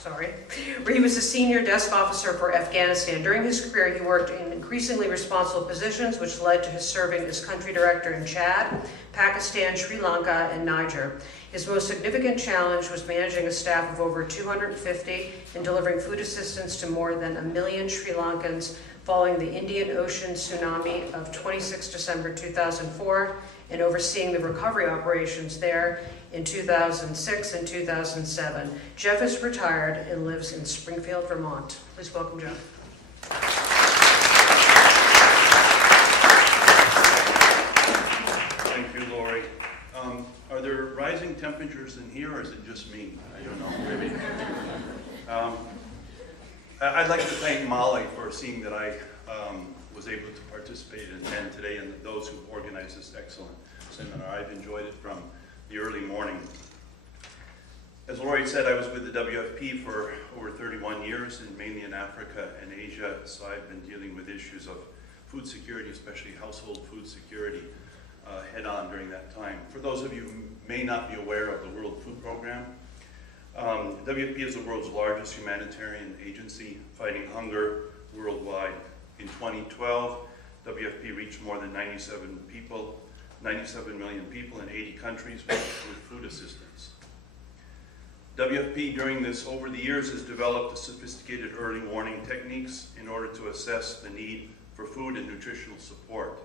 a senior desk officer for Afghanistan. During his career, he worked in increasingly responsible positions, which led to his serving as country director in Chad, Pakistan, Sri Lanka, and Niger. His most significant challenge was managing a staff of over 250 and delivering food assistance to more than 1 million Sri Lankans following the Indian Ocean tsunami of 26 December 2004 and overseeing the recovery operations there in 2006 and 2007. Jeff is retired and lives in Springfield, Vermont. Please welcome Jeff. Thank you, Laurie. Are there rising temperatures in here, or is it just me? I don't know, maybe. I'd like to thank Molly for seeing that I was able to participate and attend today, and those who organized this excellent seminar. I've enjoyed it from the early morning. As Laurie said, I was with the WFP for over 31 years, and mainly in Africa and Asia, so I've been dealing with issues of food security, especially household food security, head-on during that time. For those of you who may not be aware of the World Food Program, WFP is the world's largest humanitarian agency fighting hunger worldwide. In 2012, WFP reached more than 97 million people in 80 countries with food assistance. WFP over the years has developed sophisticated early warning techniques in order to assess the need for food and nutritional support.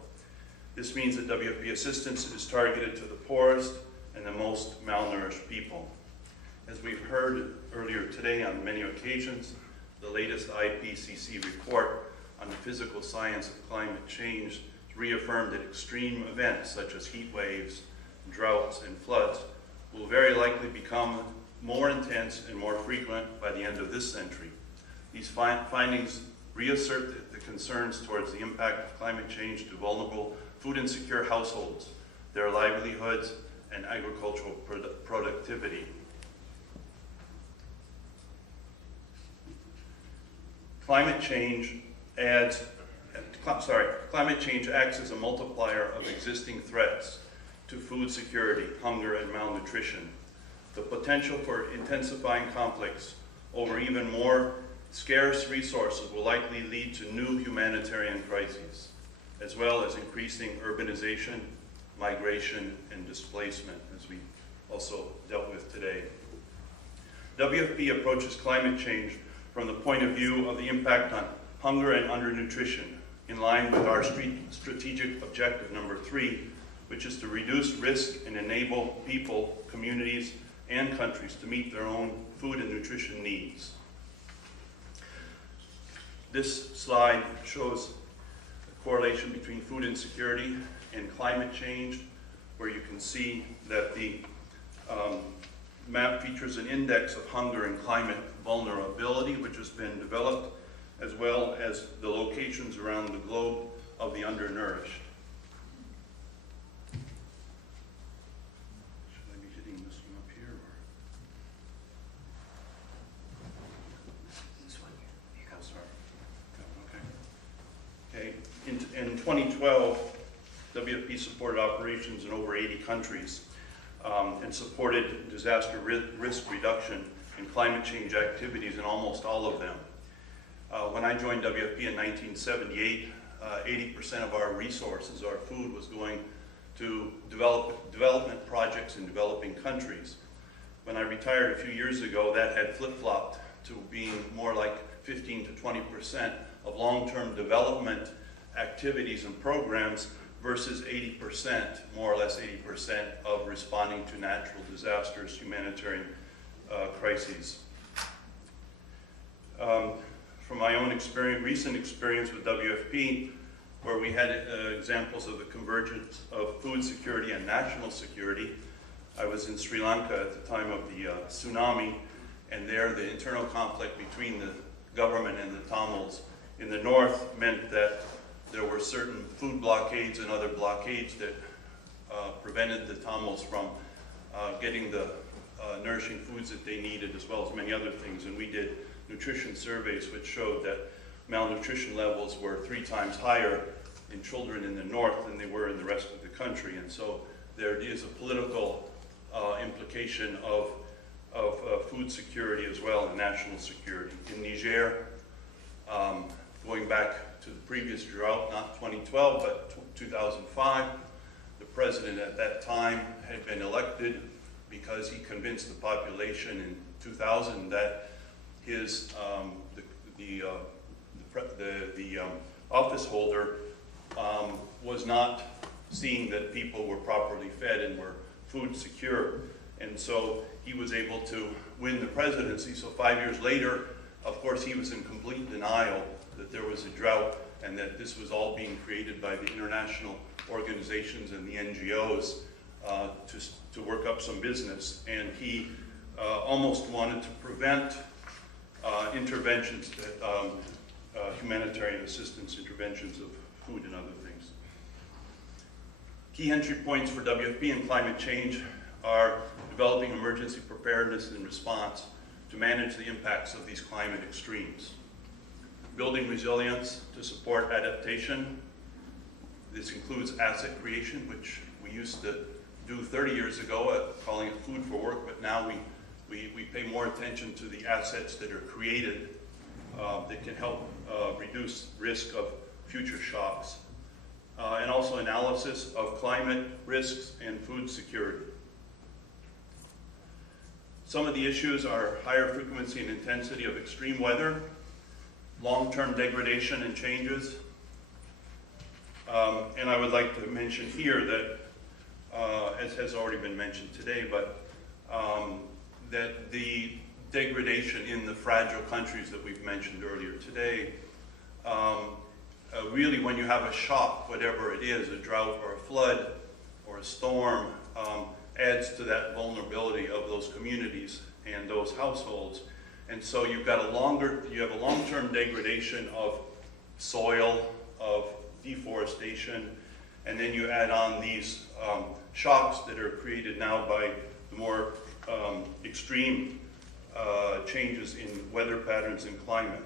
This means that WFP assistance is targeted to the poorest and the most malnourished people. As we've heard earlier today on many occasions, the latest ITCZ report on the physical science of climate change reaffirmed that extreme events such as heat waves, droughts, and floods will very likely become more intense and more frequent by the end of this century. These findings reassert the concerns towards the impact of climate change to vulnerable, food insecure households, their livelihoods, and agricultural productivity. Climate change acts as a multiplier of existing threats to food security, hunger, and malnutrition. The potential for intensifying conflicts over even more scarce resources will likely lead to new humanitarian crises, as well as increasing urbanization, migration, and displacement, as we also dealt with today. WFP approaches climate change from the point of view of the impact on hunger and undernutrition, in line with our strategic objective number 3, which is to reduce risk and enable people, communities, and countries to meet their own food and nutrition needs. This slide shows a correlation between food insecurity and climate change, where you can see that the map features an index of hunger and climate vulnerability, which has been developed, as well as the locations around the globe of the undernourished. Should I be hitting this one up here? Or? This one here. You go. Sorry. Okay. In 2012, WFP supported operations in over 80 countries and supported disaster risk reduction and climate change activities in almost all of them. When I joined WFP in 1978, 80% of our resources, our food, was going to development projects in developing countries. When I retired a few years ago, that had flip-flopped to being more like 15 to 20% of long-term development activities and programs versus 80%, more or less 80% of responding to natural disasters, humanitarian crises. From my own experience, recent experience with WFP, where we had examples of the convergence of food security and national security. I was in Sri Lanka at the time of the tsunami, and there the internal conflict between the government and the Tamils in the north meant that there were certain food blockades and other blockades that prevented the Tamils from getting the nourishing foods that they needed, as well as many other things. And we did nutrition surveys which showed that malnutrition levels were 3 times higher in children in the north than they were in the rest of the country. And so there is a political implication of food security as well, and national security. In Niger, going back to the previous drought, not 2012, but 2005, the president at that time had been elected because he convinced the population in 2000 that his the office holder was not seeing that people were properly fed and were food secure, and so he was able to win the presidency. So 5 years later, of course, he was in complete denial that there was a drought and that this was all being created by the international organizations and the NGOs to work up some business. And he almost wanted to prevent interventions, humanitarian assistance interventions of food and other things. Key entry points for WFP and climate change are developing emergency preparedness and response to manage the impacts of these climate extremes. Building resilience to support adaptation. This includes asset creation, which we used to do 30 years ago, calling it food for work, but now we pay more attention to the assets that are created that can help reduce risk of future shocks. And also analysis of climate risks and food security. Some of the issues are higher frequency and intensity of extreme weather, long-term degradation and changes, And I would like to mention here that, as has already been mentioned today, but that the degradation in the fragile countries that we've mentioned earlier today, really when you have a shock, whatever it is, a drought or a flood or a storm, adds to that vulnerability of those communities and those households. And so you have a long-term degradation of soil, of deforestation, and then you add on these shocks that are created now by the more extreme changes in weather patterns and climate.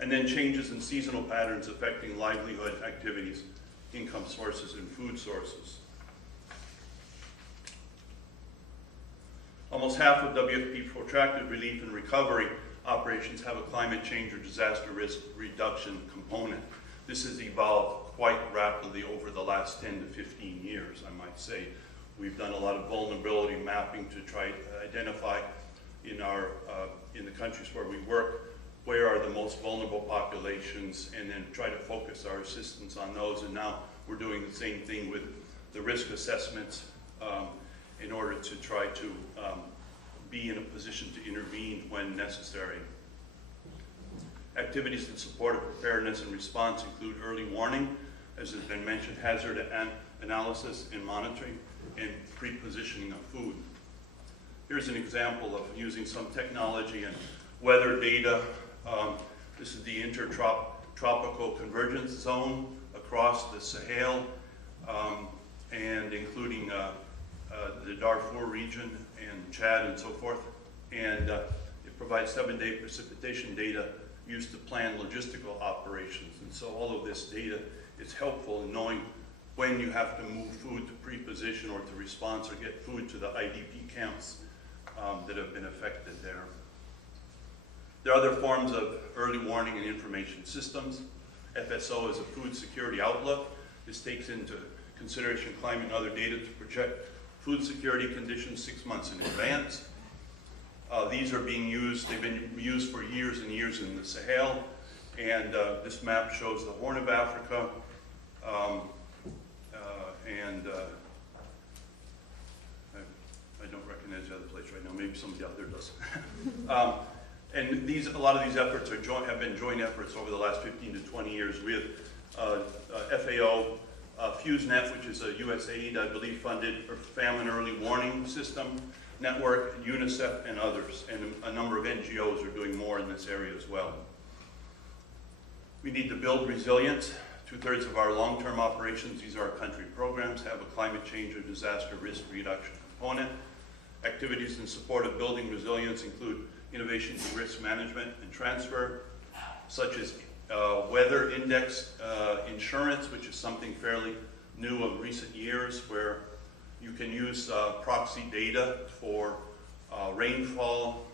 And then changes in seasonal patterns affecting livelihood activities, income sources, and food sources. Almost half of WFP protracted relief and recovery operations have a climate change or disaster risk reduction component. This has evolved quite rapidly over the last 10 to 15 years, I might say. We've done a lot of vulnerability mapping to try to identify in the countries where we work, where are the most vulnerable populations, and then try to focus our assistance on those. And now we're doing the same thing with the risk assessments in order to try to be in a position to intervene when necessary. Activities in support of preparedness and response include early warning, as has been mentioned, hazard analysis and monitoring, and pre-positioning of food. Here's an example of using some technology and weather data. This is the intertropical convergence zone across the Sahel, and including the Darfur region and Chad and so forth. And it provides 7-day precipitation data used to plan logistical operations. And so all of this data is helpful in knowing when you have to move food to pre-position or to respond or get food to the IDP camps that have been affected there. There are other forms of early warning and information systems. FSO is a food security outlook. This takes into consideration climate and other data to project food security conditions 6 months in advance. These are being used, they've been used for years and years in the Sahel, and this map shows the Horn of Africa, I don't recognize the other place right now, maybe somebody out there does. And a lot of these efforts have been joint efforts over the last 15 to 20 years with FAO, FuseNet, which is a USAID, I believe, funded famine early warning system network, UNICEF, and others. And a number of NGOs are doing more in this area as well. We need to build resilience. 2/3 of our long-term operations, these are our country programs, have a climate change or disaster risk reduction component. Activities in support of building resilience include innovation in risk management and transfer, such as weather index insurance, which is something fairly new of recent years, where you can use proxy data for rainfall,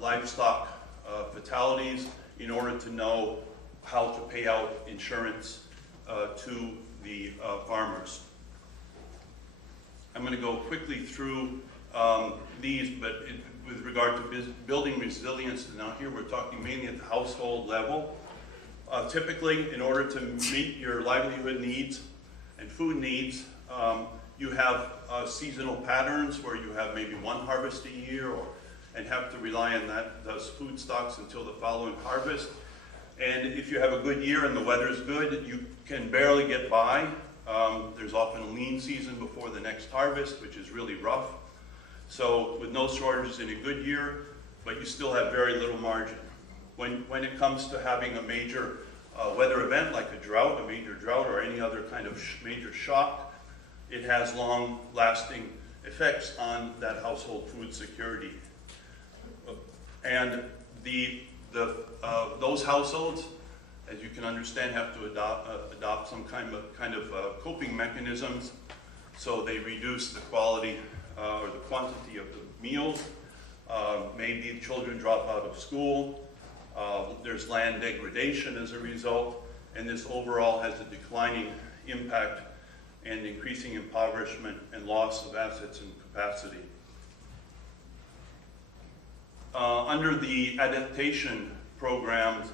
livestock fatalities, in order to know how to pay out insurance to the farmers. I'm going to go quickly through these, but with regard to building resilience, now here we're talking mainly at the household level. Typically, in order to meet your livelihood needs and food needs, you have seasonal patterns where you have maybe one harvest a year, and have to rely on those food stocks until the following harvest. And if you have a good year and the weather's good, you can barely get by. There's often a lean season before the next harvest, which is really rough. So with no shortages in a good year, but you still have very little margin. When it comes to having a major weather event like a major drought or any other kind of major shock, it has long-lasting effects on that household food security. And those households, as you can understand, have to adopt some kind of coping mechanisms. So they reduce the quality or the quantity of the meals. Maybe the children drop out of school. There's land degradation as a result, and this overall has a declining impact and increasing impoverishment and loss of assets and capacity. Under the adaptation programs,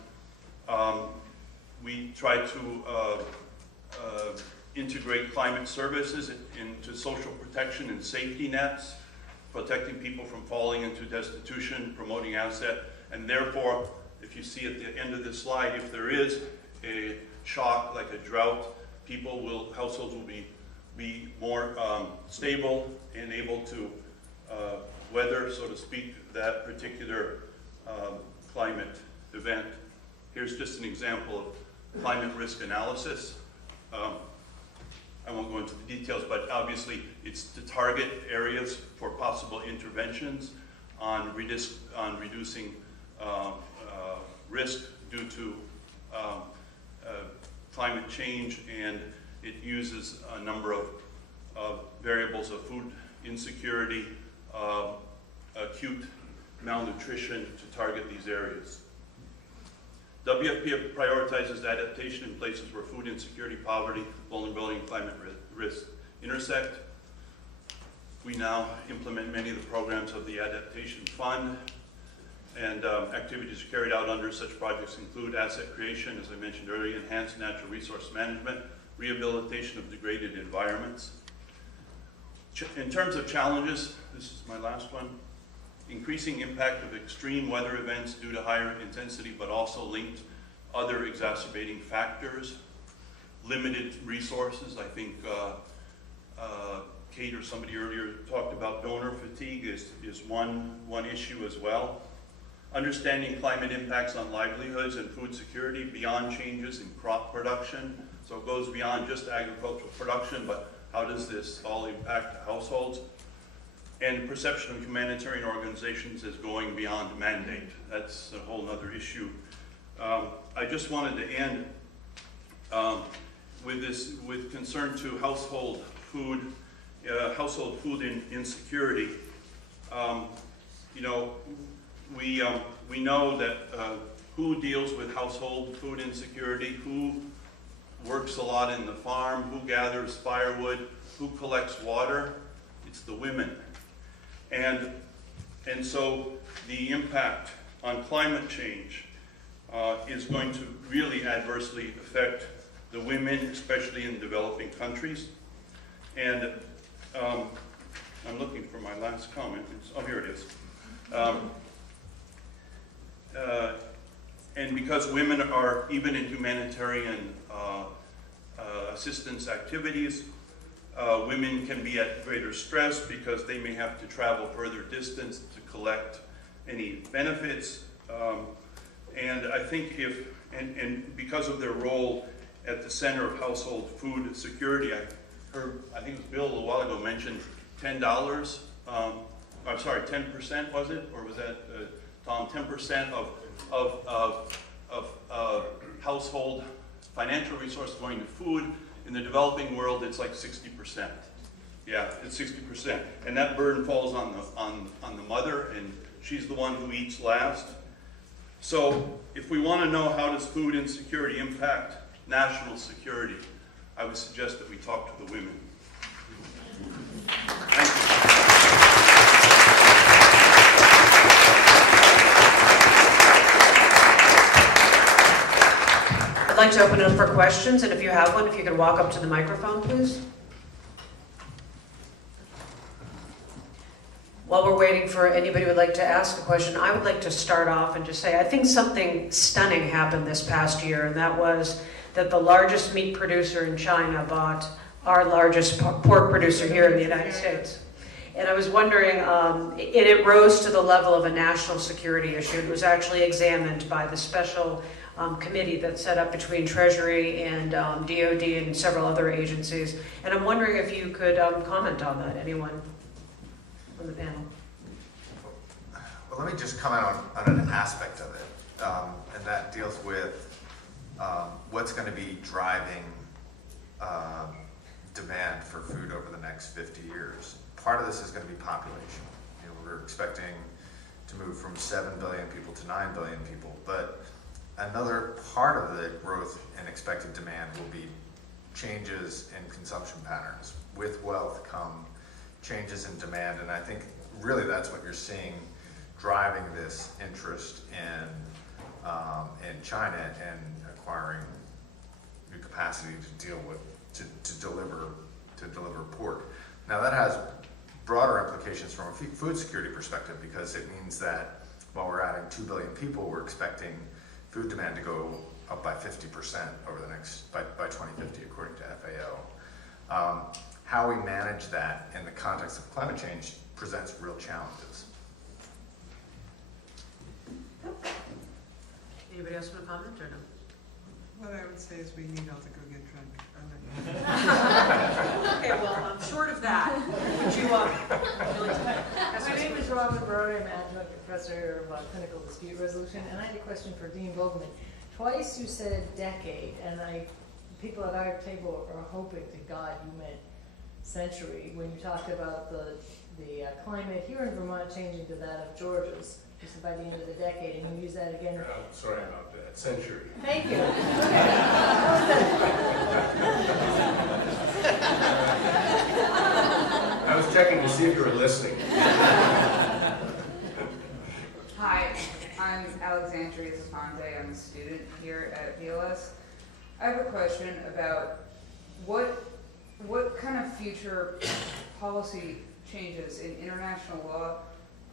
we try to integrate climate services into social protection and safety nets, protecting people from falling into destitution, promoting asset, and therefore, if you see at the end of this slide, if there is a shock like a drought, households will be more stable and able to weather, so to speak, that particular climate event. Here's just an example of climate risk analysis. I won't go into the details, but obviously it's to target areas for possible interventions on reducing risk due to climate change, and it uses a number of variables of food insecurity, acute malnutrition to target these areas. WFP prioritizes adaptation in places where food insecurity, poverty, vulnerability, and climate risk intersect. We now implement many of the programs of the Adaptation Fund, and activities carried out under such projects include asset creation, as I mentioned earlier, enhanced natural resource management, rehabilitation of degraded environments. In terms of challenges, this is my last one, increasing impact of extreme weather events due to higher intensity, but also linked other exacerbating factors, limited resources. I think Kate or somebody earlier talked about donor fatigue is one issue as well. Understanding climate impacts on livelihoods and food security beyond changes in crop production. So it goes beyond just agricultural production, but how does this all impact households? And perception of humanitarian organizations as going beyond mandate. That's a whole other issue. I just wanted to end with concern to household food insecurity. You know, we know that who deals with household food insecurity, who works a lot in the farm, who gathers firewood, who collects water. It's the women. And so the impact on climate change is going to really adversely affect the women, especially in developing countries. And I'm looking for my last comment. Oh, here it is. And because women are, even in humanitarian assistance activities, women can be at greater stress because they may have to travel further distance to collect any benefits. And I think and because of their role at the center of household food security, I heard, I think it was Bill a while ago mentioned $10, I'm sorry, 10% was it? Or was that, Tom, 10% of household financial resources going to food. In the developing world, it's like 60%. Yeah, it's 60%. And that burden falls on the mother, and she's the one who eats last. So if we want to know how does food insecurity impact national security, I would suggest that we talk to the women. Thank you. I'd like to open it up for questions, and if you have one, if you could walk up to the microphone, please. While we're waiting for anybody who would like to ask a question, I would like to start off and just say I think something stunning happened this past year, and that was that the largest meat producer in China bought our largest pork producer here in the United States. And I was wondering, and it rose to the level of a national security issue. It was actually examined by the special committee that's set up between Treasury and DOD and several other agencies. And I'm wondering if you could comment on that, anyone on the panel? Well, let me just comment on an aspect of it, and that deals with what's going to be driving demand for food over the next 50 years. Part of this is going to be population. You know, we're expecting to move from 7 billion people to 9 billion people, but another part of the growth in expected demand will be changes in consumption patterns. With wealth come changes in demand, and I think really that's what you're seeing driving this interest in China and acquiring new capacity to deal with, to deliver pork. Now that has broader implications from a food security perspective, because it means that while we're adding 2 billion people, we're expecting food demand to go up by 50% over the next, by 2050, according to FAO. How we manage that in the context of climate change presents real challenges. Anybody else want to comment or no? What I would say is we need all to go get drunk. Okay, well, short of that, would you like to? My name is Robin Brewer. I'm adjunct professor of clinical dispute resolution, and I had a question for Dean Vogelmann. Twice you said decade, and people at our table are hoping to God you meant century when you talked about the climate here in Vermont changing to that of Georgia's. You said by the end of the decade, and you use that again. Sorry about that. Century. Thank you. I was checking to see if you were listening. Hi, I'm Alexandria Zafonte. I'm a student here at VLS. I have a question about what kind of future policy changes in international law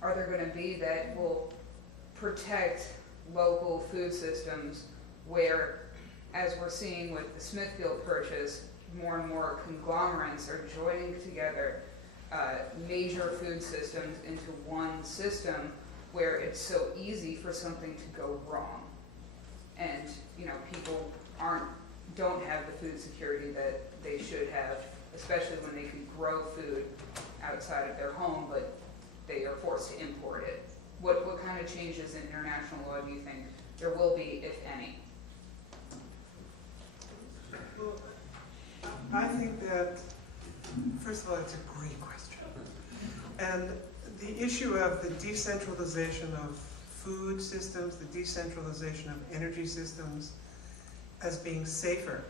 are there going to be that will protect local food systems where, as we're seeing with the Smithfield purchase, more and more conglomerates are joining together major food systems into one system where it's so easy for something to go wrong. And, people don't have the food security that they should have, especially when they can grow food outside of their home, but they are forced to import it. What kind of changes in international law do you think there will be, if any? Well, I think that, first of all, it's a great question. And the issue of the decentralization of food systems, the decentralization of energy systems as being safer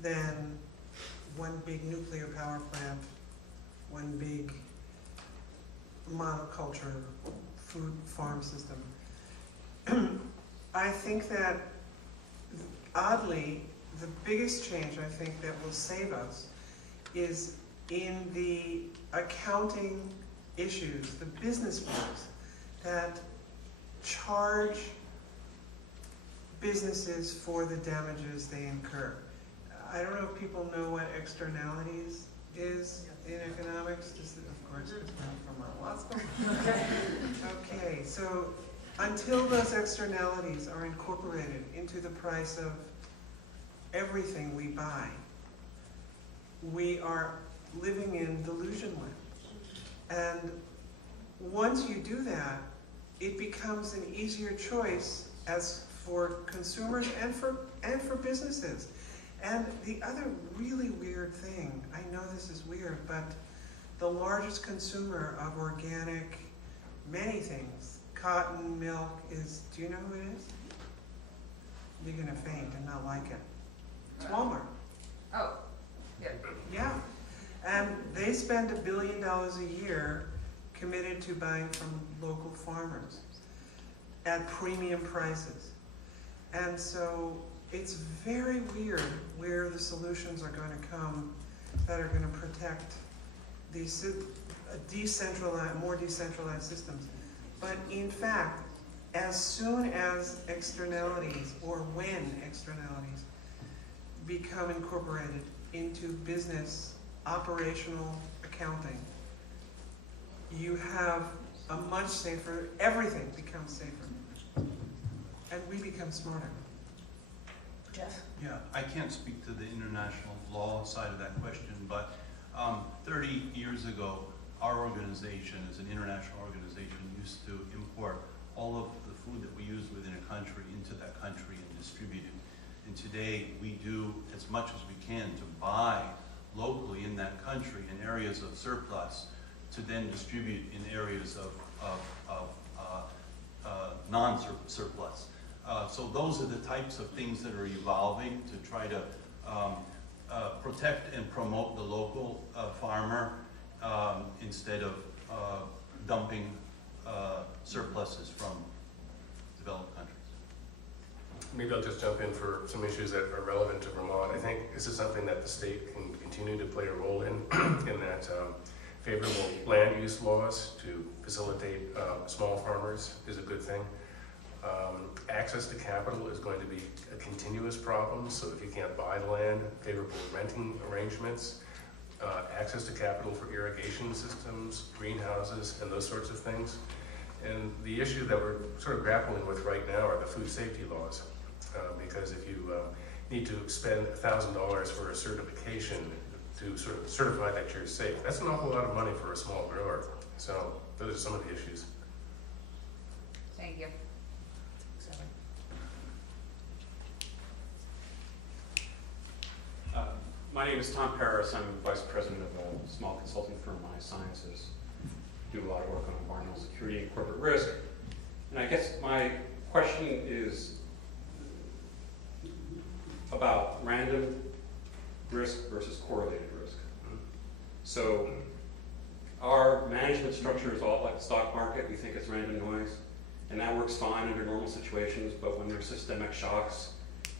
than one big nuclear power plant, one big monoculture food farm system. I think that, oddly, the biggest change I think that will save us is in the accounting issues, the business rules that charge businesses for the damages they incur. I don't know if people know what externalities is in economics. This is, of course, it's not from our law school. Okay, so until those externalities are incorporated into the price of everything we buy, we are living in delusion land. And once you do that, it becomes an easier choice as for consumers and for businesses. And the other really weird thing, I know this is weird, but the largest consumer of organic, many things, cotton, milk, is, do you know who it is? You're gonna faint and not like it. It's Walmart. Oh, yeah. Yeah, and they spend $1 billion a year committed to buying from local farmers at premium prices. And so it's very weird where the solutions are going to come that are going to protect these decentralized, more decentralized systems. But in fact, as soon as externalities, or when externalities, become incorporated into business operational accounting, you have a much safer, everything becomes safer, and we become smarter. Jeff? Yeah, I can't speak to the international law side of that question, but 30 years ago, our organization, as an international organization, used to import all of the food that we use within a country into that country and distribute it. And today, we do as much as we can to buy locally in that country in areas of surplus to then distribute in areas of non-surplus. So those are the types of things that are evolving to try to protect and promote the local farmer instead of dumping surpluses from developed countries. maybe I'll just jump in for some issues that are relevant to Vermont. I think this is something that the state can continue to play a role in that favorable land use laws to facilitate small farmers is a good thing. Access to capital is going to be a continuous problem, so if you can't buy the land, favorable renting arrangements, access to capital for irrigation systems, greenhouses, and those sorts of things. And the issue that we're sort of grappling with right now are the food safety laws, because if you need to spend $1,000 for a certification to sort of certify that you're safe, that's an awful lot of money for a small grower. So those are some of the issues. Thank you. My name is Tom Paris. I'm Vice President of a small consulting firm, My Sciences. Do a lot of work on environmental security and corporate risk. And I guess my question is about random risk versus correlated risk. So our management structure is all like the stock market. We think it's random noise. And that works fine under normal situations, but when there's systemic shocks,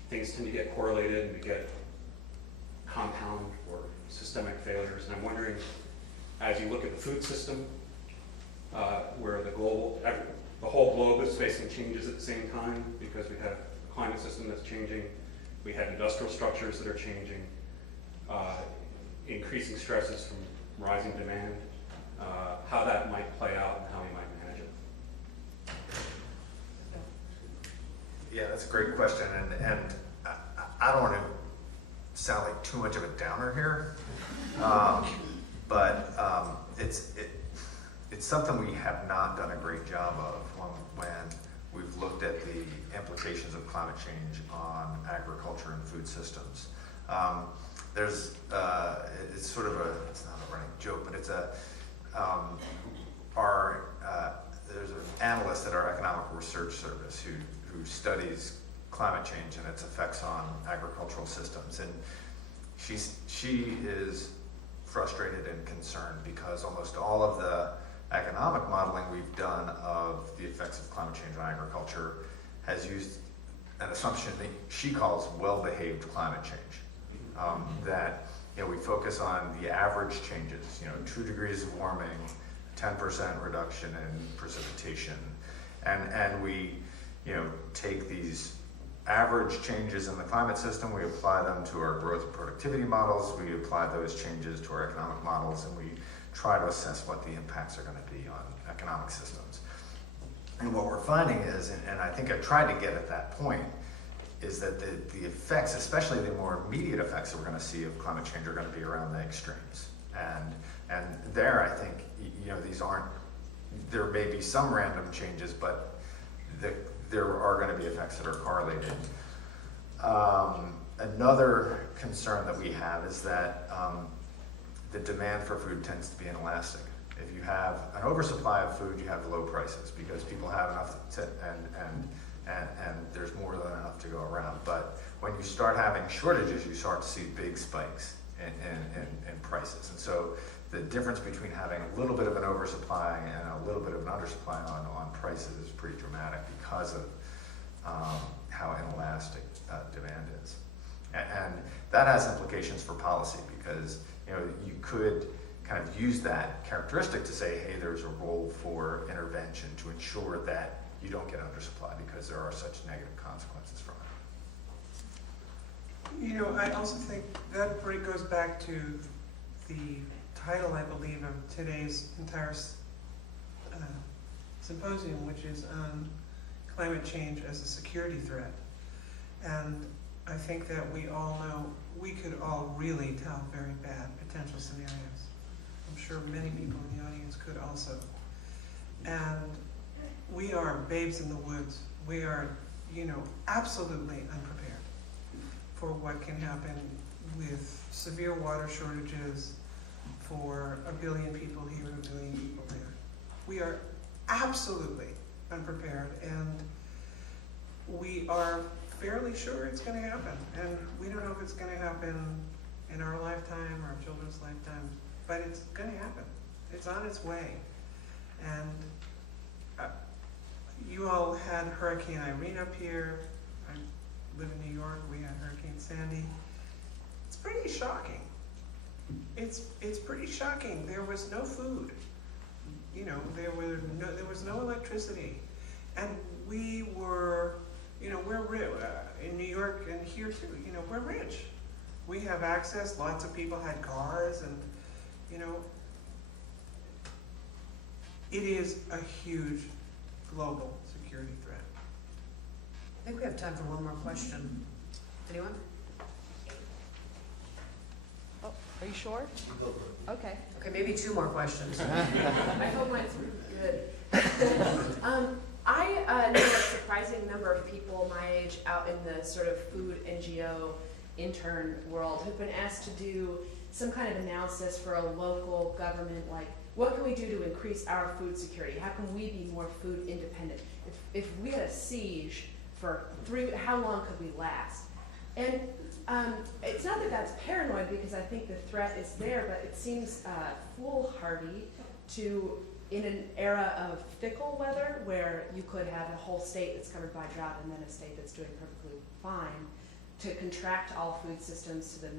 things tend to get correlated and we get compound or systemic failures. And I'm wondering, as you look at the food system, where the whole globe is facing changes at the same time because we have a climate system that's changing, we have industrial structures that are changing, increasing stresses from rising demand, how that might play out and how we might manage it. Yeah, that's a great question, and I don't want to sound like too much of a downer here, but it's something we have not done a great job of when we've looked at the implications of climate change on agriculture and food systems. There's it's sort of it's not a running joke, but it's there's an analyst at our Economic Research Service who studies climate change and its effects on agricultural systems, and she is frustrated and concerned because almost all of the economic modeling we've done of the effects of climate change on agriculture has used an assumption that she calls well-behaved climate change. That we focus on the average changes, 2 degrees of warming, 10% reduction in precipitation, and we take these average changes in the climate system, we apply them to our growth and productivity models, we apply those changes to our economic models, and we try to assess what the impacts are going to be on economic systems. And what we're finding is, and I think I tried to get at that point, is that the effects, especially the more immediate effects that we're going to see of climate change, are going to be around the extremes. And there, I think, there may be some random changes, but there are going to be effects that are correlated. Another concern that we have is that the demand for food tends to be inelastic. If you have an oversupply of food, you have low prices because people have enough and there's more than enough to go around. But when you start having shortages, you start to see big spikes in prices. And so the difference between having a little bit of an oversupply and a little bit of an undersupply on prices is pretty dramatic because of how inelastic demand is. And that has implications for policy because you could kind of use that characteristic to say, hey, there's a role for intervention to ensure that you don't get undersupply because there are such negative consequences from it. I also think that goes back to the title, I believe, of today's entire symposium, which is on climate change as a security threat. And I think that we all know, we could all really tell very bad potential scenarios. I'm sure many people in the audience could also. And we are babes in the woods. We are, absolutely unprepared for what can happen with severe water shortages for 1 billion people here, 1 billion people there. We are absolutely unprepared, and we are fairly sure it's going to happen. And we don't know if it's going to happen in our lifetime or our children's lifetime, but it's going to happen. It's on its way. And you all had Hurricane Irene up here. live in New York, we had Hurricane Sandy. It's pretty shocking. It's pretty shocking. There was no food. You know, there was no electricity. And we were, you know, we're rich, in New York and here too, you know, we're rich. We have access, lots of people had cars and, you know, it is a huge global security threat. I think we have time for one more question. Anyone? Oh, are you sure? Okay. Okay, maybe two more questions. I hope mine's good. I know a surprising number of people my age out in the sort of food NGO intern world who've been asked to do some kind of analysis for a local government, like what can we do to increase our food security? How can we be more food independent? If we had a siege for how long could we last? And it's not that that's paranoid, because I think the threat is there, but it seems foolhardy to, in an era of fickle weather, where you could have a whole state that's covered by drought and then a state that's doing perfectly fine, to contract all food systems to the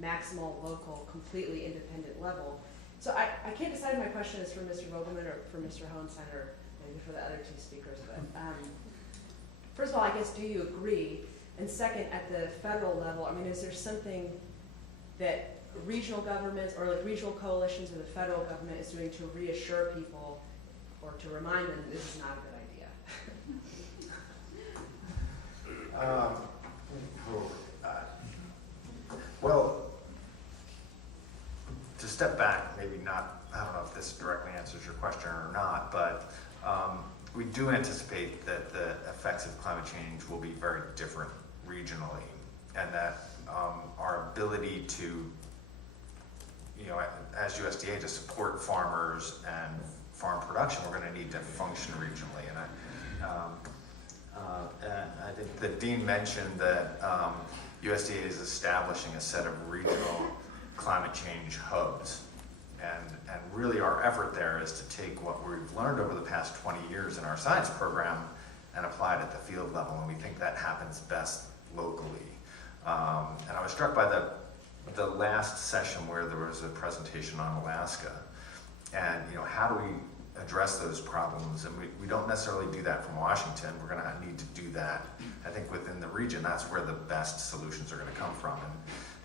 maximal, local, completely independent level. So I can't decide if my question is for Mr. Vogelmann or for Mr. Hohenstein, or maybe for the other two speakers. But first of all, I guess, do you agree? And second, at the federal level, I mean, is there something that regional governments or like regional coalitions or the federal government is doing to reassure people or to remind them that this is not a good idea? Well, to step back, maybe not, I don't know if this directly answers your question or not, but we do anticipate that the effects of climate change will be very different regionally, and that our ability to, you know, as USDA, to support farmers and farm production, we're going to need to function regionally. And I think that Dean mentioned that USDA is establishing a set of regional climate change hubs. And really our effort there is to take what we've learned over the past 20 years in our science program and apply it at the field level, and we think that happens best locally. And I was struck by the last session where there was a presentation on Alaska, and you know, how do we address those problems? And we don't necessarily do that from Washington. We're going to need to do that, I think, within the region. That's where the best solutions are going to come from.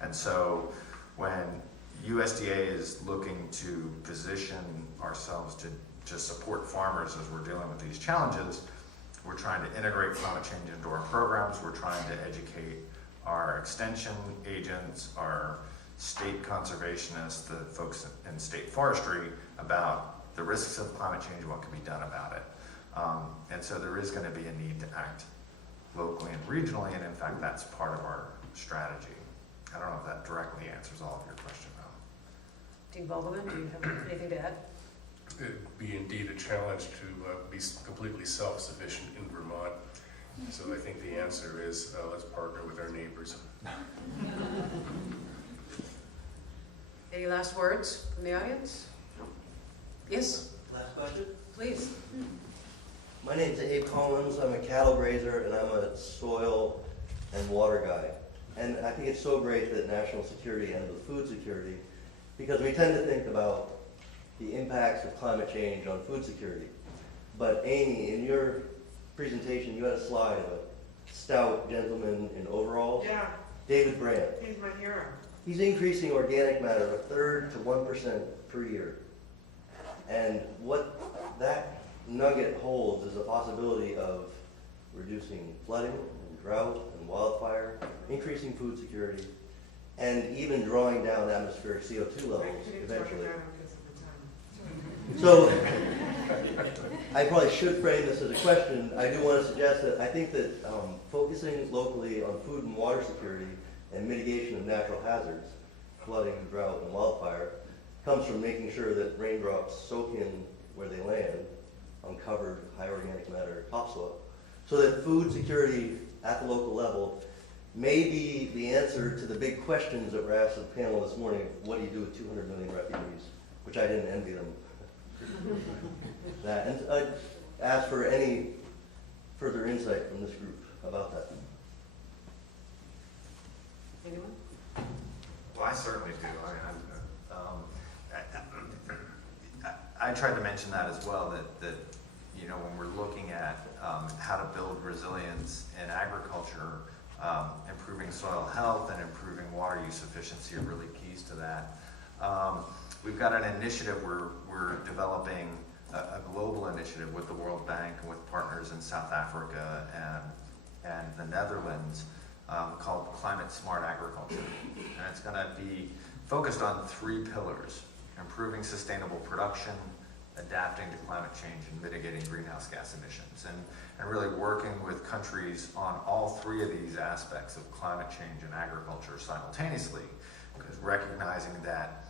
And so when USDA is looking to position ourselves to support farmers as we're dealing with these challenges, we're trying to integrate climate change into our programs. We're trying to educate our extension agents, our state conservationists, the folks in state forestry about the risks of climate change and what can be done about it. And so there is going to be a need to act locally and regionally, and in fact that's part of our strategy. I don't know if that directly answers all of your question though. Dean Vogelmann, do you have anything to add? It would be indeed a challenge to be completely self-sufficient in Vermont. So I think the answer is let's partner with our neighbors. Any last words from the audience? Yes? Last question? Please. My name's Abe Collins. I'm a cattle grazer and I'm a soil and water guy. And I think it's so great that national security ends with food security, because we tend to think about the impacts of climate change on food security. But Amy, in your presentation, you had a slide of a stout gentleman in overalls. Yeah, David Brandt. he's my hero. He's increasing organic matter a third to 1% per year. And what that nugget holds is a possibility of reducing flooding and drought and wildfire, increasing food security, and even drawing down atmospheric CO2 levels eventually. So, I probably should frame this as a question. I do want to suggest that I think that focusing locally on food and water security and mitigation of natural hazards, flooding, drought, and wildfire, comes from making sure that raindrops soak in where they land on covered, high organic matter topsoil, so that food security at the local level may be the answer to the big questions that were asked of the panel this morning. What do you do with 200 million refugees? Which I didn't envy them. That, and I'd ask for any further insight from this group about that. Anyone? Well, I certainly do. I tried to mention that as well, that you know, when we're looking at how to build resilience in agriculture, improving soil health and improving water use efficiency are really keys to that. We've got an initiative we're developing, a global initiative with the World Bank and with partners in South Africa and the Netherlands called Climate Smart Agriculture. And it's going to be focused on 3 pillars: improving sustainable production, adapting to climate change, and mitigating greenhouse gas emissions. And really working with countries on all 3 of these aspects of climate change and agriculture simultaneously, because recognizing that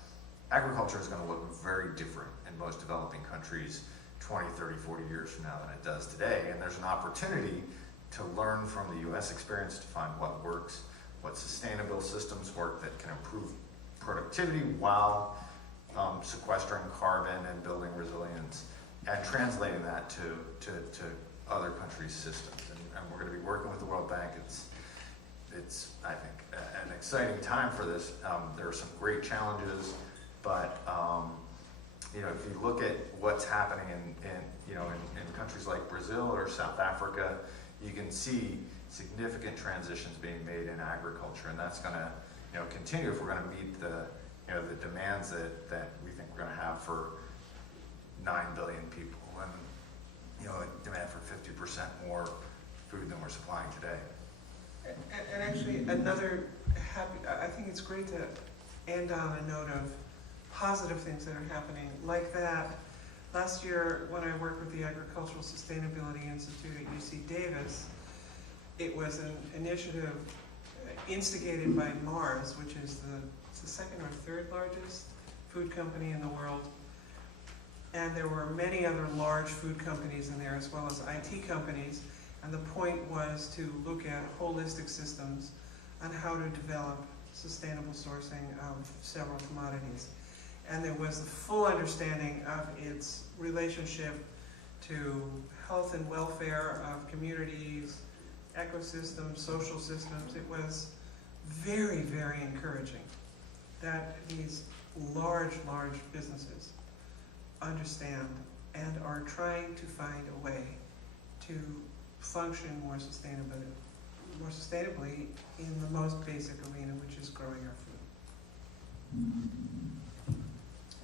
agriculture is going to look very different in most developing countries 20, 30, 40 years from now than it does today. And there's an opportunity to learn from the US experience to find what works, what sustainable systems work that can improve productivity while sequestering carbon and building resilience, and translating that to other countries' systems. And we're going to be working with the World Bank. It's I think, an exciting time for this. There are some great challenges, but you know, if you look at what's happening in countries like Brazil or South Africa, you can see significant transitions being made in agriculture, and that's going to, you know, continue if we're going to meet the demands that we think we're going to have for 9 billion people, and, you know, a demand for 50% more food than we're supplying today. And actually, I think it's great to end on a note of positive things that are happening like that. Last year, when I worked with the Agricultural Sustainability Institute at UC Davis, it was an initiative instigated by Mars, which is the second or third largest food company in the world. And there were many other large food companies in there, as well as IT companies. And the point was to look at holistic systems on how to develop sustainable sourcing of several commodities. And there was a full understanding of its relationship to health and welfare of communities, ecosystems, social systems. It was very, very encouraging that these large businesses understand and are trying to find a way to function more sustainably in the most basic arena, which is growing our food.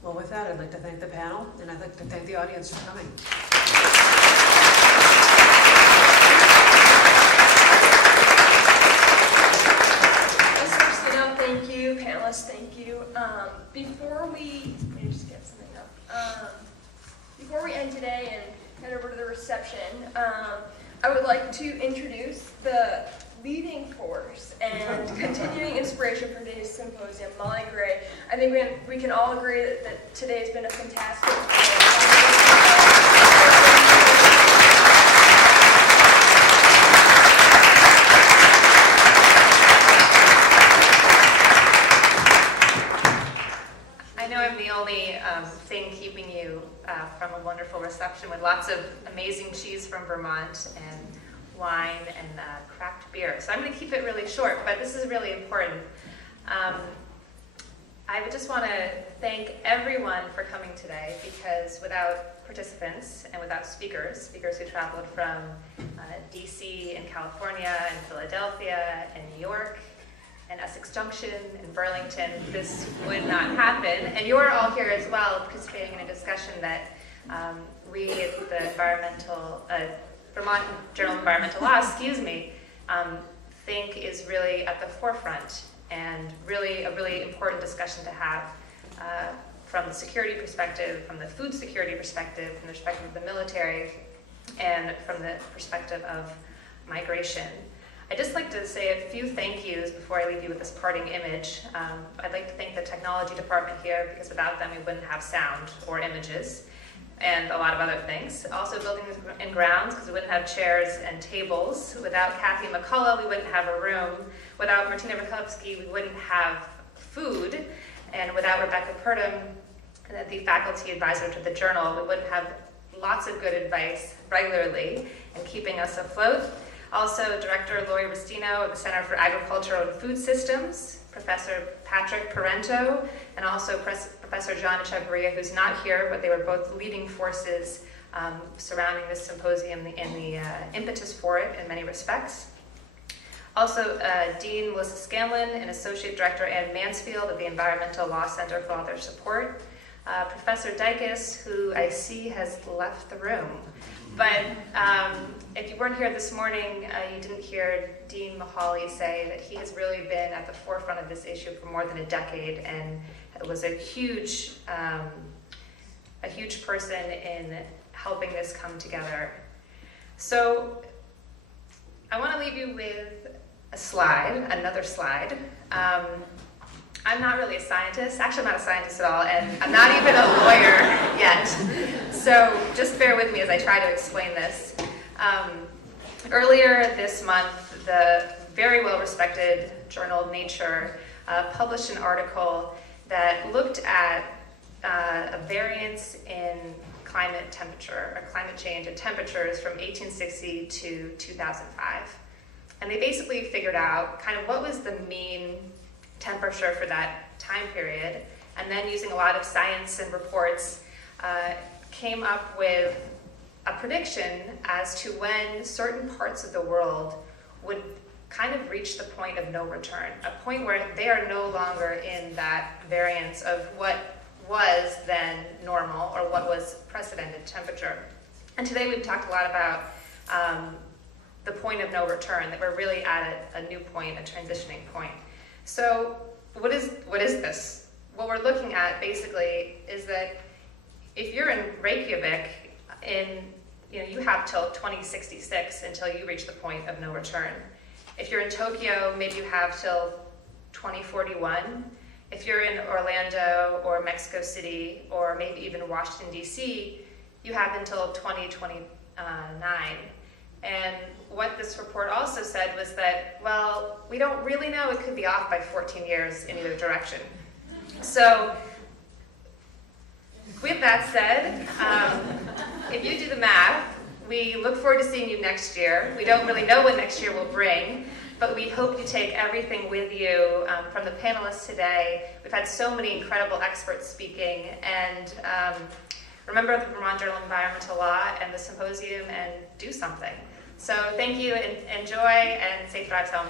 Well, with that, I'd like to thank the panel, and I'd like to thank the audience for coming. Ristino, thank you. Panelists, thank you. Before we before we end today and head over to the reception, I would like to introduce the leading force and continuing inspiration for today's symposium, Molly Gray. I think we can all agree that today has been a fantastic I know I'm the only thing keeping you from a wonderful reception with lots of amazing cheese from Vermont and wine and craft beer. So I'm going to keep it really short, but this is really important. I would just want to thank everyone for coming today, because without participants and without speakers who traveled from DC and California and Philadelphia and New York and Essex Junction and Burlington, this would not happen. And you're all here as well, participating in a discussion that we at the Vermont Journal of Environmental Law, think is really at the forefront and really a really important discussion to have from the security perspective, from the food security perspective, from the perspective of the military, and from the perspective of migration. I'd just like to say a few thank yous before I leave you with this parting image. I'd like to thank the technology department here, because without them we wouldn't have sound or images and a lot of other things. Also buildings and grounds, because we wouldn't have chairs and tables. Without Kathy McCullough, we wouldn't have a room. Without Martina Rakowski, we wouldn't have food. And without Rebecca Purdom, the faculty advisor to the journal, we wouldn't have lots of good advice regularly and keeping us afloat. Also, Director Laurie Ristino of the Center for Agricultural and Food Systems, Professor Patrick Parento, and also Professor John Echevarria, who's not here, but they were both leading forces surrounding this symposium and the impetus for it in many respects. Also, Dean Melissa Scanlon and Associate Director Ann Mansfield of the Environmental Law Center for all their support. Professor Dykes, who I see has left the room. But if you weren't here this morning, you didn't hear Dean Mahali say that he has really been at the forefront of this issue for more than a decade and was a huge person in helping this come together. So I want to leave you with a slide, another slide. I'm not really a scientist. Actually, I'm not a scientist at all, and I'm not even a lawyer yet. So just bear with me as I try to explain this. Earlier this month, the very well-respected journal Nature published an article that looked at a variance in climate temperature, or climate change in temperatures from 1860 to 2005. And they basically figured out kind of what was the mean temperature for that time period, and then using a lot of science and reports, came up with a prediction as to when certain parts of the world would kind of reach the point of no return, a point where they are no longer in that variance of what was then normal or what was precedented temperature. And today we've talked a lot about the point of no return, that we're really at a new point, a transitioning point. So what is this? What we're looking at basically is that if you're in Reykjavik, you have till 2066 until you reach the point of no return. If you're in Tokyo, maybe you have till 2041. If you're in Orlando or Mexico City or maybe even Washington, D.C., you have until 2029. And what this report also said was that, well, we don't really know. It could be off by 14 years in either direction. So with that said, if you do the math, we look forward to seeing you next year. We don't really know what next year will bring, but we hope you take everything with you from the panelists today. We've had so many incredible experts speaking, and remember the Vermont Journal of Environmental Law and the symposium, and do something. So thank you, and enjoy, and safe drives home.